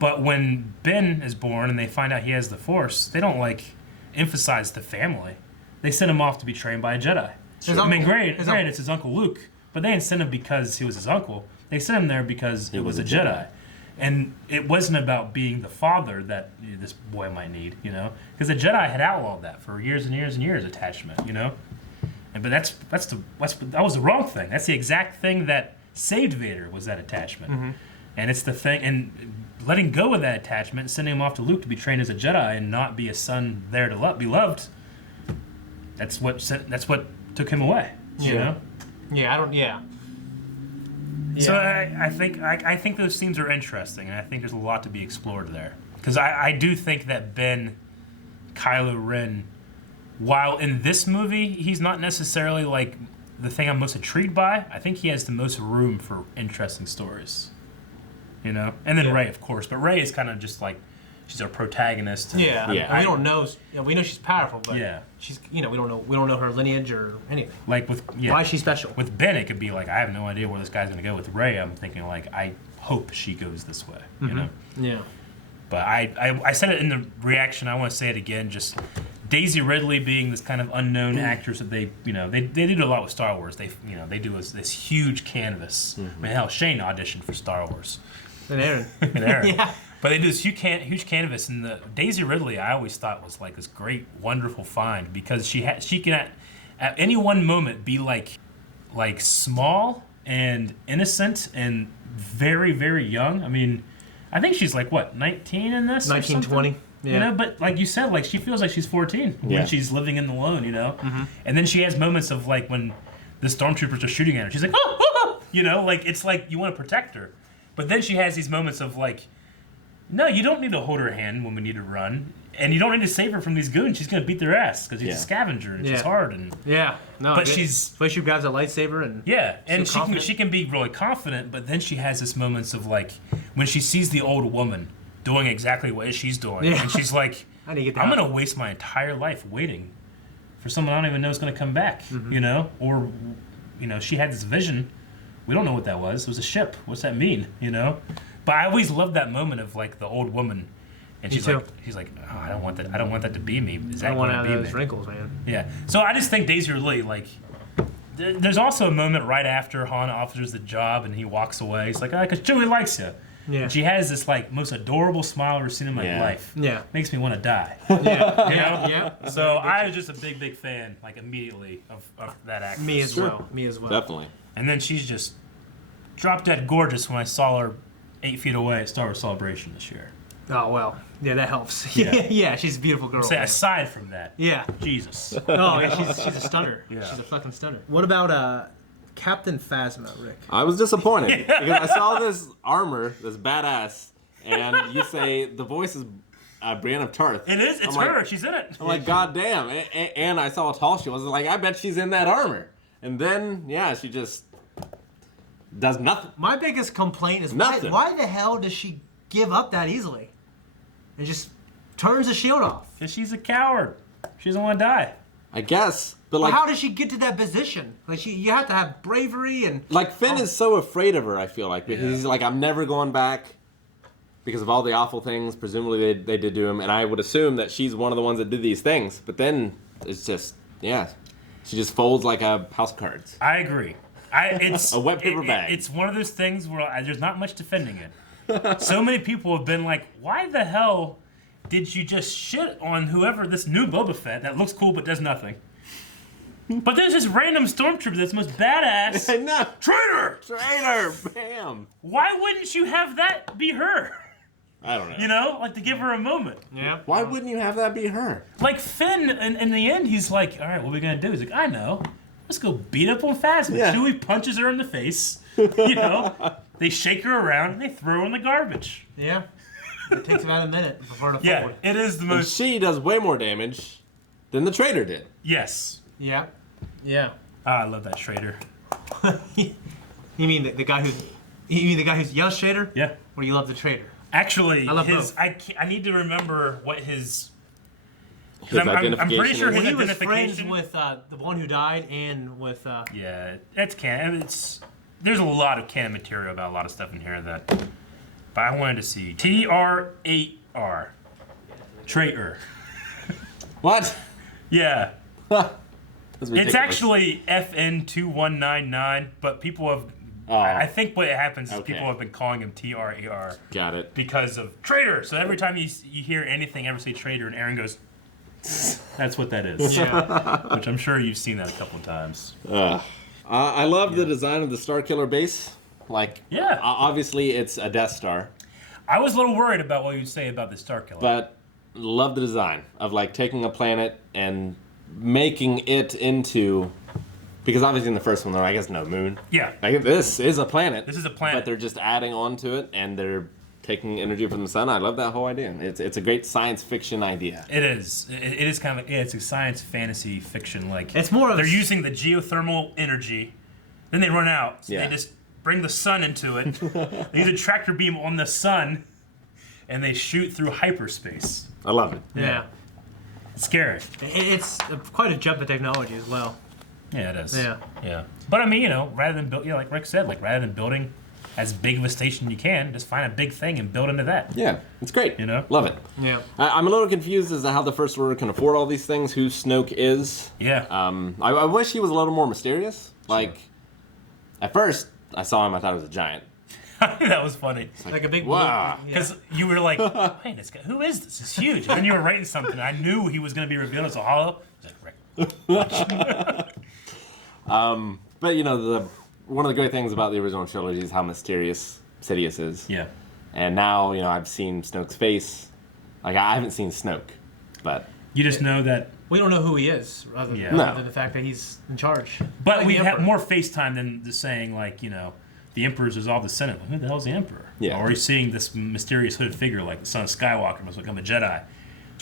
But when Ben is born and they find out he has the Force, they don't like emphasize the family. They send him off to be trained by a Jedi. I mean, great, it's his Uncle Luke, but they didn't send him because he was his uncle. They sent him there because he was a Jedi. And it wasn't about being the father that this boy might need, you know? Because the Jedi had outlawed that for years and years and years, attachment, you know? But that was the wrong thing. That's the exact thing that saved Vader, was that attachment. And it's the thing, and letting go of that attachment and sending him off to Luke to be trained as a Jedi and not be a son there to be loved, that's what took him away, you know? So I think those themes are interesting, and I think there's a lot to be explored there. Because I do think that Kylo Ren, while in this movie he's not necessarily like the thing I'm most intrigued by, I think he has the most room for interesting stories. You know? And then Rey, of course. But Rey is kind of just like, she's our protagonist. And, we don't know. We know she's powerful, but she's, we don't know her lineage or anything. Like with why is she special? With Ben, it could be like, I have no idea where this guy's gonna go. With Rey, I'm thinking like, I hope she goes this way. You know? Yeah. But I said it in the reaction. I want to say it again. Just Daisy Ridley being this kind of unknown actress that they do a lot with Star Wars. They do this huge canvas. I mean, hell, Shane auditioned for Star Wars. And Aaron. Yeah. But they do this huge canvas, and the Daisy Ridley I always thought was like this great, wonderful find because she can at any one moment be like small and innocent and very, very young. I mean, I think she's like what, 19 in this? 19, 20. Yeah. You know, but like you said, like she feels like she's 14 when she's living in the lone, you know. And then she has moments of like when the stormtroopers are shooting at her, she's like, oh, you know, like it's like you want to protect her, but then she has these moments of like, no, you don't need to hold her hand when we need to run, and you don't need to save her from these goons. She's gonna beat their ass because she's a scavenger and she's hard and but she grabs a lightsaber and and so she can be really confident, but then she has this moments of like when she sees the old woman doing exactly what she's doing, and she's like, I'm gonna waste my entire life waiting for someone I don't even know is gonna come back, you know, or she had this vision. We don't know what that was. It was a ship. What's that mean, you know? But I always loved that moment of like the old woman, and she's like, oh, I don't want that. I don't want that to be me. Is that going to be me? Those wrinkles, man. Yeah. So I just think Daisy Ridley, like, there's also a moment right after Han offers the job and he walks away. He's like, because Chewie likes you. Yeah. And she has this like most adorable smile I've ever seen in my life. Yeah. Makes me want to die. Yeah. So I was just a big fan, like immediately of that actress. Me as well. Definitely. And then she's just drop dead gorgeous when I saw her 8 feet away at Star Wars Celebration this year. Oh, well. Yeah, that helps. Yeah. Yeah, she's a beautiful girl. Aside from that. Yeah. Jesus. Oh, yeah, she's a stunner. Yeah. She's a fucking stunner. What about Captain Phasma, Rick? I was disappointed because I saw this armor, this badass, and you say the voice is Brienne of Tarth. It is. It's her. She's in it. I'm like, God damn. And I saw how tall she was. I was like, I bet she's in that armor. And then, she just does nothing. My biggest complaint is why the hell does she give up that easily? And just turns the shield off. Because she's a coward. She doesn't want to die. I guess. But like, how does she get to that position? Like you have to have bravery and like Finn is so afraid of her, I feel like, because he's like, I'm never going back because of all the awful things presumably they did to him, and I would assume that she's one of the ones that did these things. But then it's just She just folds like a house of cards. I agree. It's a wet paper bag. It's one of those things where there's not much defending it. So many people have been like, why the hell did you just shit on whoever this new Boba Fett that looks cool but does nothing? But there's this random stormtrooper that's the most badass. No. Traitor! Traitor! Bam! Why wouldn't you have that be her? I don't know. You know, like to give her a moment. Yeah. Why wouldn't you have that be her? Like Finn, in the end, he's like, all right, what are we gonna do? He's like, I know. Let's go beat up on Phasma. Yeah. Chewie punches her in the face. You know, they shake her around and they throw her in the garbage. Yeah. It takes about a minute before the Yeah, forward. it is the And most. she does way more damage than the traitor did. Yes. Yeah. Yeah. I love that Schrader. You mean the guy who's? You mean the guy who's yells traitor? Yeah. Or you love the traitor? Actually, I love his. both. I need to remember what his. His I'm pretty sure his Well, he was friends identification. with the one who died and with. Yeah, that's canon. There's a lot of canon material about a lot of stuff in here that. But I wanted to see TR8R. Traitor. What? Yeah. That's ridiculous. It's actually FN2199, but people have. Oh. I think what happens is Okay. people have been calling him TRAR Got it. because of traitor. So every time you hear anything ever say traitor, and Aaron goes, "That's what that is." Yeah. Which I'm sure you've seen that a couple times. I love the design of the Starkiller Base. Like, Yeah. obviously it's a Death Star, I was a little worried about what you'd say about the Starkiller. but love the design of like taking a planet and making it into, because obviously in the first one there I guess no moon. Yeah. Like this is a planet. This is a planet. But they're just adding on to it and they're taking energy from the sun. I love that whole idea. It's a great science fiction idea. It is. It is kind of. Yeah, it's a science fantasy fiction. Like It's more of they're a- using the geothermal energy, then they run out. So Yeah. they just bring the sun into it. They use a tractor beam on the sun, and they shoot through hyperspace. I love it. Yeah. It's scary. It's quite a jump in technology as well. Yeah, it is. Yeah. Yeah. But I mean, you know, rather than build, you know, like Rick said, like rather than building as big of a station you can, just find a big thing and build into that. Yeah, it's great. You know? Love it. Yeah. I'm a little confused as to how the First Order can afford all these things, who Snoke is. Yeah. I wish he was a little more mysterious. Like, at first, I saw him, I thought he was a giant. That was funny. Like a big Wow. blue- Because you were like, hey, this guy, who is this? It's huge. And then you were writing something. I knew he was going to be revealed as a hollow. I was like, Rick. But, you know, one of the great things about the original trilogy is how mysterious Sidious is. Yeah. And now, you know, I've seen Snoke's face. Like, I haven't seen Snoke, but... You just know that. We don't know who he is, other Yeah. than, No. other than the fact that he's in charge. But Like we the have Emperor. more FaceTime than just saying, like, you know, the Emperor's resolved the Senate. Like, who the hell's the Emperor? Yeah. Or are you seeing this mysterious hooded figure, like the son of Skywalker must become a Jedi?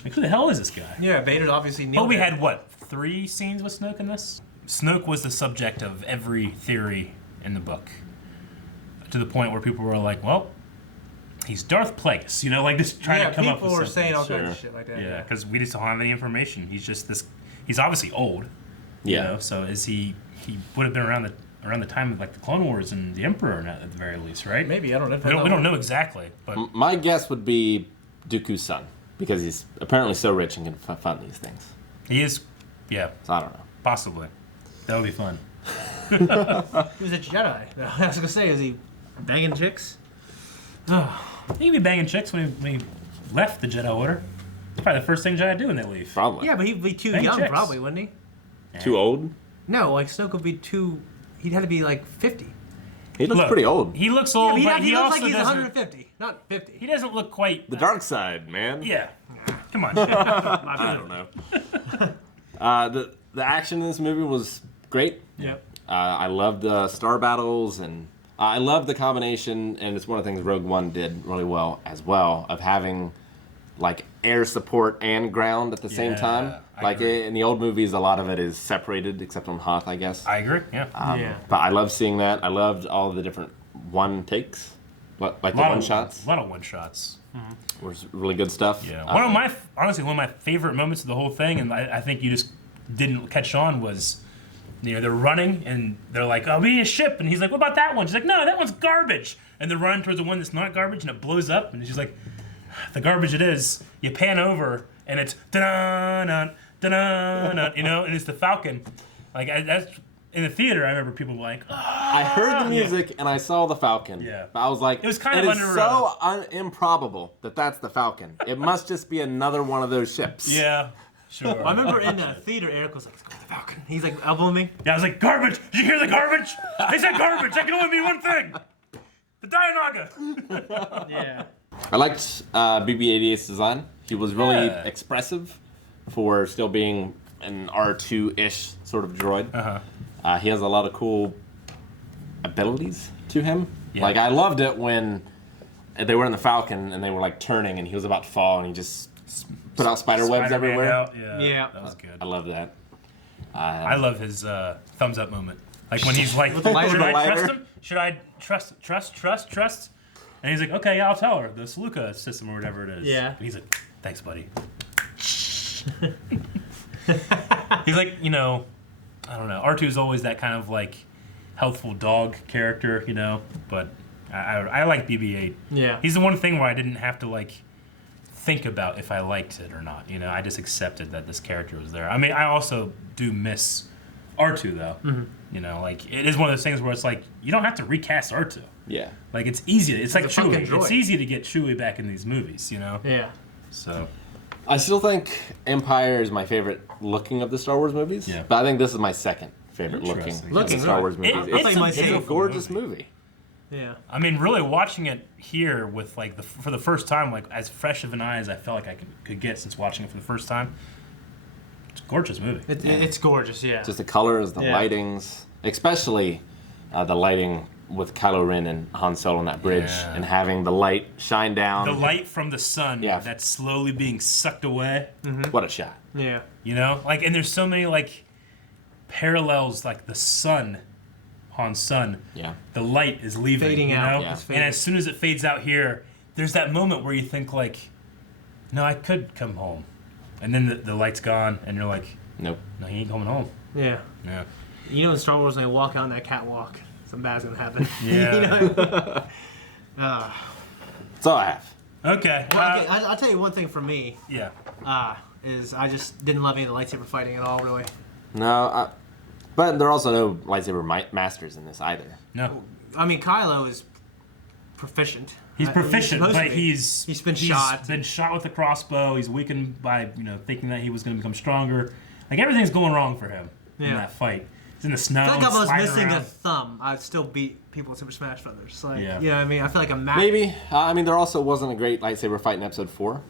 Like, who the hell is this guy? Yeah, Vader obviously knew. But we that. had, what, 3 scenes with Snoke in this? Snoke was the subject of every theory in the book. To the point where people were like, well, he's Darth Plagueis. You know, like just trying Yeah, to come up with people were something. saying all kinds Sure. of shit like that. Yeah, because we just don't have any information. He's just this. He's obviously old. Yeah. You know, so is he? He would have been around the time of like the Clone Wars and the Emperor at the very least, right? Maybe, I don't know. We don't know exactly, but My guess would be Dooku's son, because he's apparently so rich and can fund these things. he is. Yeah, So I don't know. possibly. That would be fun. He was a Jedi. I was gonna say, is he banging chicks? He'd be banging chicks when he left the Jedi Order. It's probably the first thing Jedi do when they leave. Probably. Yeah, but he'd be too Banging young, chicks. probably, wouldn't he? Too old? No, like Snoke would be too. He'd have to be like 50. He looks Look, pretty old. He looks Yeah, old, but but he looks also like he's doesn't. 150, not 50. He doesn't look quite. The dark side, man. Yeah. Come on. I don't know. The action in this movie was great. Yep. I loved the star battles, and I love the combination, and it's one of the things Rogue One did really well as well, of having like air support and ground at the same Yeah, time. I Like agree. in the old movies, a lot of it is separated, except on Hoth, I guess. I agree. Yeah. Yeah. But I love seeing that. I loved all of the different one takes, like the one shots. A lot of one shots. Was really good stuff. Yeah. One of my favorite moments of the whole thing, and I think you just didn't catch on, was, you know, they're running and they're like, "Oh, we need a ship," and he's like, "What about that one?" She's like, "No, that one's garbage." And they're running towards the one that's not garbage, and it blows up, and she's like, "The garbage it is." You pan over, and it's da-da-da, da-da-da, you know, and it's the Falcon. Like that's in the theater. I remember people like, I heard the music and I saw the Falcon. Yeah. But I was like, it was kind of is under so improbable that that's the Falcon. It must just be another one of those ships. Yeah. Sure. I remember in the theater, Eric was like, "It's the Falcon." He's like elbowing me. Yeah, I was like, garbage! Did you hear the garbage? They said garbage! That can only mean one thing! The Dianoga! Yeah. I liked BB-88's design. He was really Yeah. expressive for still being an R2-ish sort of droid. Uh-huh. He has a lot of cool abilities to him. Yeah. Like, I loved it when they were in the Falcon and they were like turning and he was about to fall and he just put out spider webs Spider-Man everywhere. out, yeah. That was good. I love that. I love his thumbs up moment. Like when he's like, the lighter. should I lighter. trust him? Should I trust? And he's like, okay, yeah, I'll tell her. The Saluka system or whatever it is. Yeah. And he's like, thanks, buddy. He's like, you know, I don't know. R2 is always that kind of like healthful dog character, you know, but I like BB-8. Yeah. He's the one thing where I didn't have to like think about if I liked it or not. You know, I just accepted that this character was there. I mean, I also do miss R2 though. Mm-hmm. You know, like it is one of those things where it's like you don't have to recast R2. Yeah. Like it's easy. It's like a fucking Chewie. droid. It's easy to get Chewie back in these movies. You know. Yeah. So. I still think Empire is my favorite looking of the Star Wars movies. Yeah. But I think this is my second favorite looking Interesting. of the Looking, Star right. Wars movies. I thought you might It's say a it. gorgeous movie. Yeah. I mean, really watching it here with like for the first time, like as fresh of an eye as I felt like I could get since watching it for the first time. It's a gorgeous movie. It's gorgeous. Yeah. Just the colors, the Yeah. lightings, especially the lighting with Kylo Ren and Han Solo on that bridge, Yeah. and having the light shine down. The light from the sun Yeah. that's slowly being sucked away. What a shot! Yeah. You know, like, and there's so many like parallels, like the sun, Han's sun. Yeah. The light is leaving, Fading you out. know? Yeah. It's fading. And as soon as it fades out here, there's that moment where you think like, no, I could come home, and then the light's gone, and you're like, Nope. no, he ain't coming home. Yeah. Yeah. You know in Star Wars when they walk out that catwalk, something bad's gonna happen. Yeah. You know? That's all I have. Okay. Well, okay, I'll tell you one thing from me. Yeah. Is I just didn't love any of the lightsaber fighting at all, really. No, but there are also no lightsaber masters in this either. No. I mean, Kylo is proficient. He's proficient, supposed to but be. he's been shot. Been shot with a crossbow. He's weakened by thinking that he was going to become stronger. Like everything's going wrong for him in Yeah. that fight. He's in the snow. I feel like if I was sliding missing around. a thumb, I'd still beat people with Super Smash Brothers. Like, Yeah. you know what I mean? I feel like a match. Maybe. I mean, there also wasn't a great lightsaber fight in Episode 4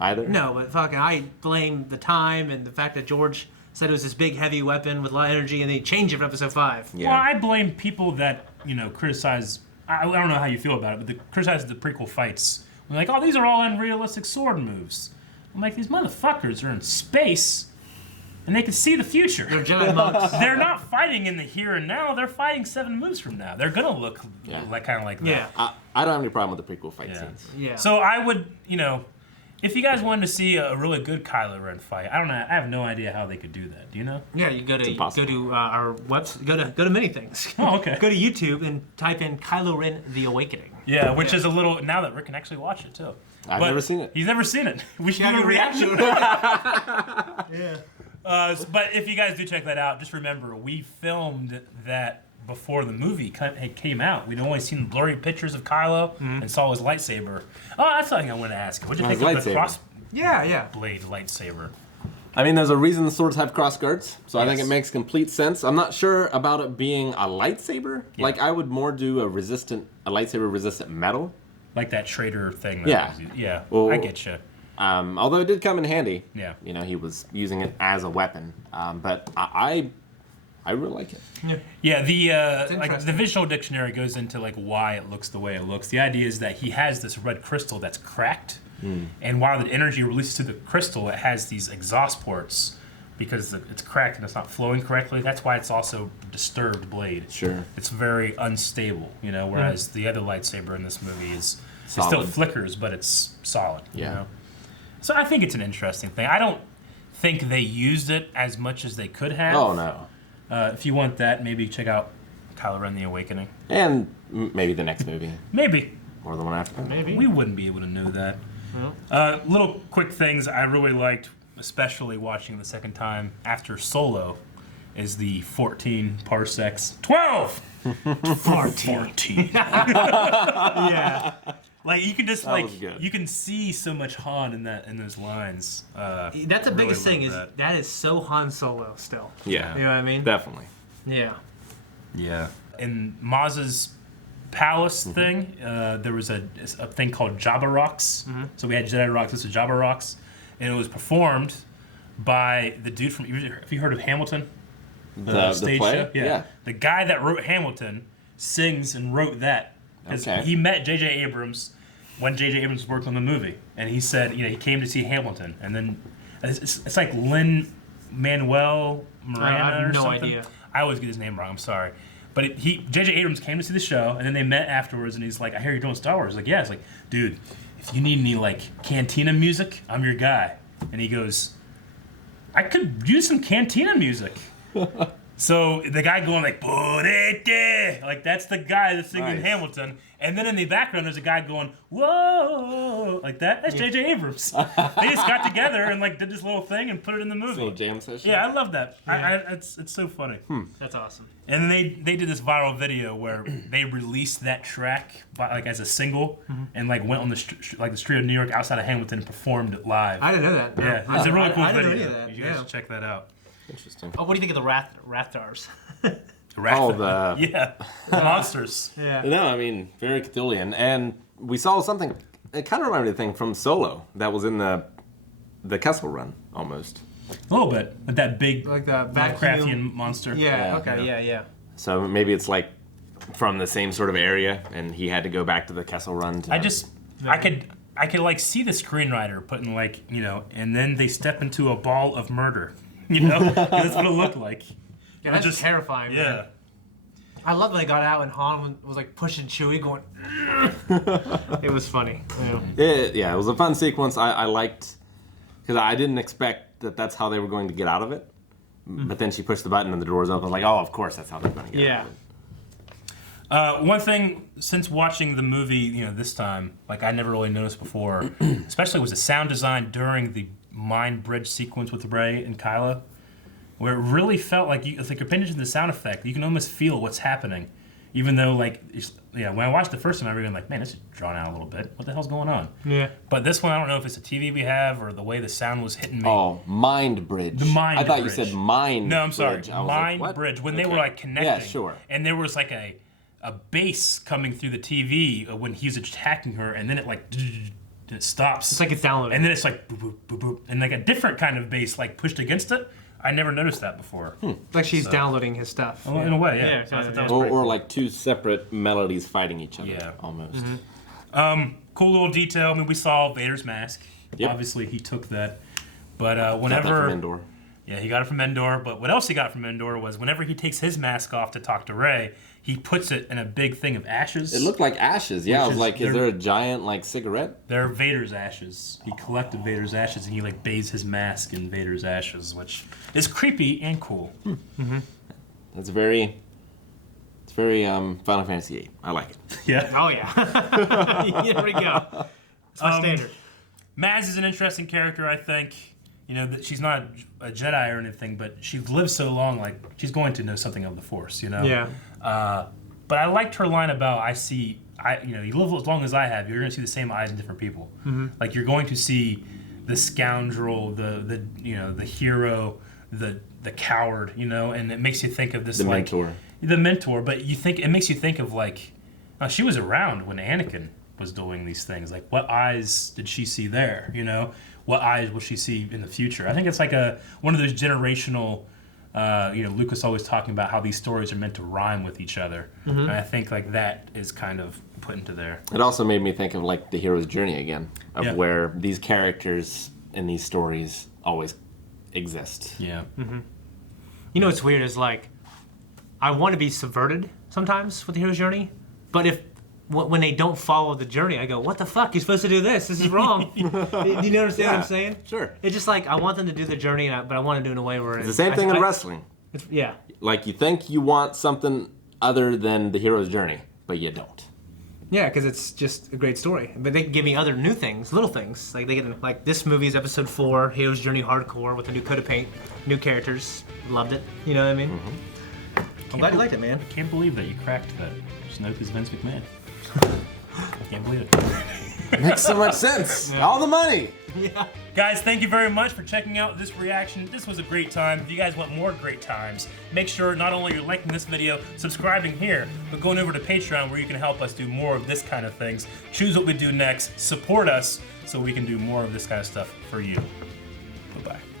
either. No, but fucking, I blame the time and the fact that George said it was this big, heavy weapon with a lot of energy, and they changed it for Episode 5. Yeah. Well, I blame people that criticize. I don't know how you feel about it, but they criticize the prequel fights. They're like, oh, these are all unrealistic sword moves. I'm like, these motherfuckers are in space, and they can see the future. They're Jedi monks. They're not fighting in the here and now. They're fighting 7 moves from now. They're gonna look like kind of like that. Yeah. I don't have any problem with the prequel fight Yeah. scenes. Yeah. So I would, if you guys wanted to see a really good Kylo Ren fight, I don't know. I have no idea how they could do that. Do you know? Yeah, you go to impossible. our website, go to many things. Oh, okay. Go to YouTube and type in Kylo Ren: The Awakening. Yeah, which is a little now that Rick can actually watch it too. I've But never seen it. He's never seen it. We should have do a your reaction. Yeah. But if you guys do check that out, just remember we filmed that before the movie came out. We'd only seen blurry pictures of Kylo and saw his lightsaber. Oh, that's something I want to ask you. What'd you His think of the lightsaber. cross Yeah. blade lightsaber? I mean, there's a reason the swords have cross guards, so I think Yes. it makes complete sense. I'm not sure about it being a lightsaber. Yeah. Like, I would more do a lightsaber resistant metal. Like that traitor thing. Yeah. Yeah. Well, I get you. Although it did come in handy. Yeah. He was using it as a weapon. But I really like it. Yeah, the interesting. visual dictionary goes into like why it looks the way it looks. The idea is that he has this red crystal that's cracked, and while the energy releases through the crystal, it has these exhaust ports because it's cracked and it's not flowing correctly. That's why it's also disturbed blade. Sure. It's very unstable, whereas the other lightsaber in this movie it still Solid. flickers, but it's solid. Yeah. So I think it's an interesting thing. I don't think they used it as much as they could have. Oh, no. If you want that, maybe check out Kylo Ren: The Awakening. And maybe the next movie. Maybe. Or the one after. Maybe. We wouldn't be able to know that. Little quick things I really liked, especially watching the second time after Solo, is the 14 parsecs. 12. 14. Yeah. Like you can just That was good. you can see so much Han in those lines. That's the I biggest really thing love that is so Han Solo still. Yeah. You know what I mean? Definitely. Yeah. Yeah. In Maz's palace thing, there was a thing called Jabba Rocks. So we had Jedi Rocks. This was Jabba Rocks, and it was performed by the dude from. Have you heard of Hamilton? The stage play? show. Yeah. The guy that wrote Hamilton sings and wrote that. Because he met J.J. Abrams when J.J. Abrams worked on the movie, and he said, he came to see Hamilton, and then it's like Lin-Manuel Miranda I have or no something. idea. I always get his name wrong. I'm sorry, but J.J. Abrams came to see the show, and then they met afterwards, and he's like, "I hear you're doing Star Wars." Like, yeah. It's like, dude, if you need any like Cantina music, I'm your guy. And he goes, I could use some Cantina music. So the guy going like, like that's the guy that's singing Hamilton. And then in the background, there's a guy going, whoa, like that. That's J.J. Abrams. They just got together and like did this little thing and put it in the movie. Little jam session. Yeah, I love that. Yeah. It's so funny. That's awesome. And then they did this viral video where they released that track like as a single and like went on the street of New York outside of Hamilton and performed it live. I didn't know that. No. Yeah, it's a really cool I didn't video. know that. You guys should check that out. Interesting. Oh, what do you think of the Rathars? Yeah, the monsters. Yeah. No, I mean, very Cthulhian. And we saw something, it kind of reminded me of the thing from Solo that was in the Kessel Run, almost. A little bit, with that big like the Lovecraftian monster. Yeah, okay, yeah. So maybe it's like from the same sort of area, and he had to go back to the Kessel Run. I could like see the screenwriter putting like, and then they step into a ball of murder. That's what it looked like. Yeah, that's just terrifying. Yeah. Man. I love that they got out and Han was like pushing Chewie, going. It was funny. Yeah, it was a fun sequence. I liked, because I didn't expect that that's how they were going to get out of it. But then she pushed the button and the doors open. I was like, oh, of course that's how they're going to get out of it. One thing, since watching the movie, this time, like I never really noticed before, especially was the sound design during the mind bridge sequence with Rey and Kylo, where it really felt like it's like you're paying attention to the sound effect. You can almost feel what's happening, even though when I watched the first time, I was like, man, this is drawn out a little bit. What the hell's going on? Yeah. But this one, I don't know if it's a TV we have or the way the sound was hitting me. Oh, mind bridge. The mind I thought bridge. you said mind. No, I'm sorry. Bridge. I was Mind like, what? bridge. When they were like connecting. Yeah, sure. And there was like a bass coming through the TV when he's attacking her, and then it like and it stops. It's like it's downloading. And then it's like boop, boop, boop, boop, and like a different kind of bass like pushed against it. I never noticed that before. Like she's downloading his stuff. Oh, in a way, yeah. So I thought that was pretty Or cool. like two separate melodies fighting each other. Yeah. Almost. Cool little detail. I mean, we saw Vader's mask. Yep. Obviously, he took that. But Got whenever that from Endor. Yeah, he got it from Endor. But what else he got from Endor was whenever he takes his mask off to talk to Rey, he puts it in a big thing of ashes. It looked like ashes. Yeah, I was like, is they're- there a giant like cigarette? They're Vader's ashes. He collected Vader's ashes and he like bathes his mask in Vader's ashes, which is creepy and cool. It's very Final Fantasy VIII. I like it. Yeah. Oh yeah. Here we go. It's my standard. Maz is an interesting character, I think. That she's not a Jedi or anything, but she's lived so long, like she's going to know something of the Force, Yeah. But I liked her line about you live as long as I have, you're going to see the same eyes in different people. Like you're going to see the scoundrel, the hero, the coward, and it makes you think of this The like mentor. the mentor. But it makes you think of like, she was around when Anakin was doing these things. Like what eyes did she see there? What eyes will she see in the future? I think it's like one of those generational. Lucas always talking about how these stories are meant to rhyme with each other, and I think like that is kind of put into there. It also made me think of like the hero's journey again, of Yeah. where these characters in these stories always exist. Yeah. What's weird is like, I want to be subverted sometimes with the hero's journey, but when they don't follow the journey, I go, what the fuck? You're supposed to do this. This is wrong. Do you understand what I'm saying? Sure. It's just like, I want them to do the journey, but I want to do it in a way where It's the same thing in wrestling. Yeah. Like you think you want something other than the hero's journey, but you don't. Yeah, because it's just a great story. But they can give me other new things, little things. Like they get like this movie's episode 4, Hero's Journey Hardcore with a new coat of paint, new characters. Loved it. You know what I mean? I'm glad you liked it, man. I can't believe that you cracked that Snoke is Vince McMahon. I can't believe it. Makes so much sense. Yeah. All the money. Yeah. Guys, thank you very much for checking out this reaction. This was a great time. If you guys want more great times, make sure not only you're liking this video, subscribing here, but going over to Patreon where you can help us do more of this kind of things. Choose what we do next, support us so we can do more of this kind of stuff for you.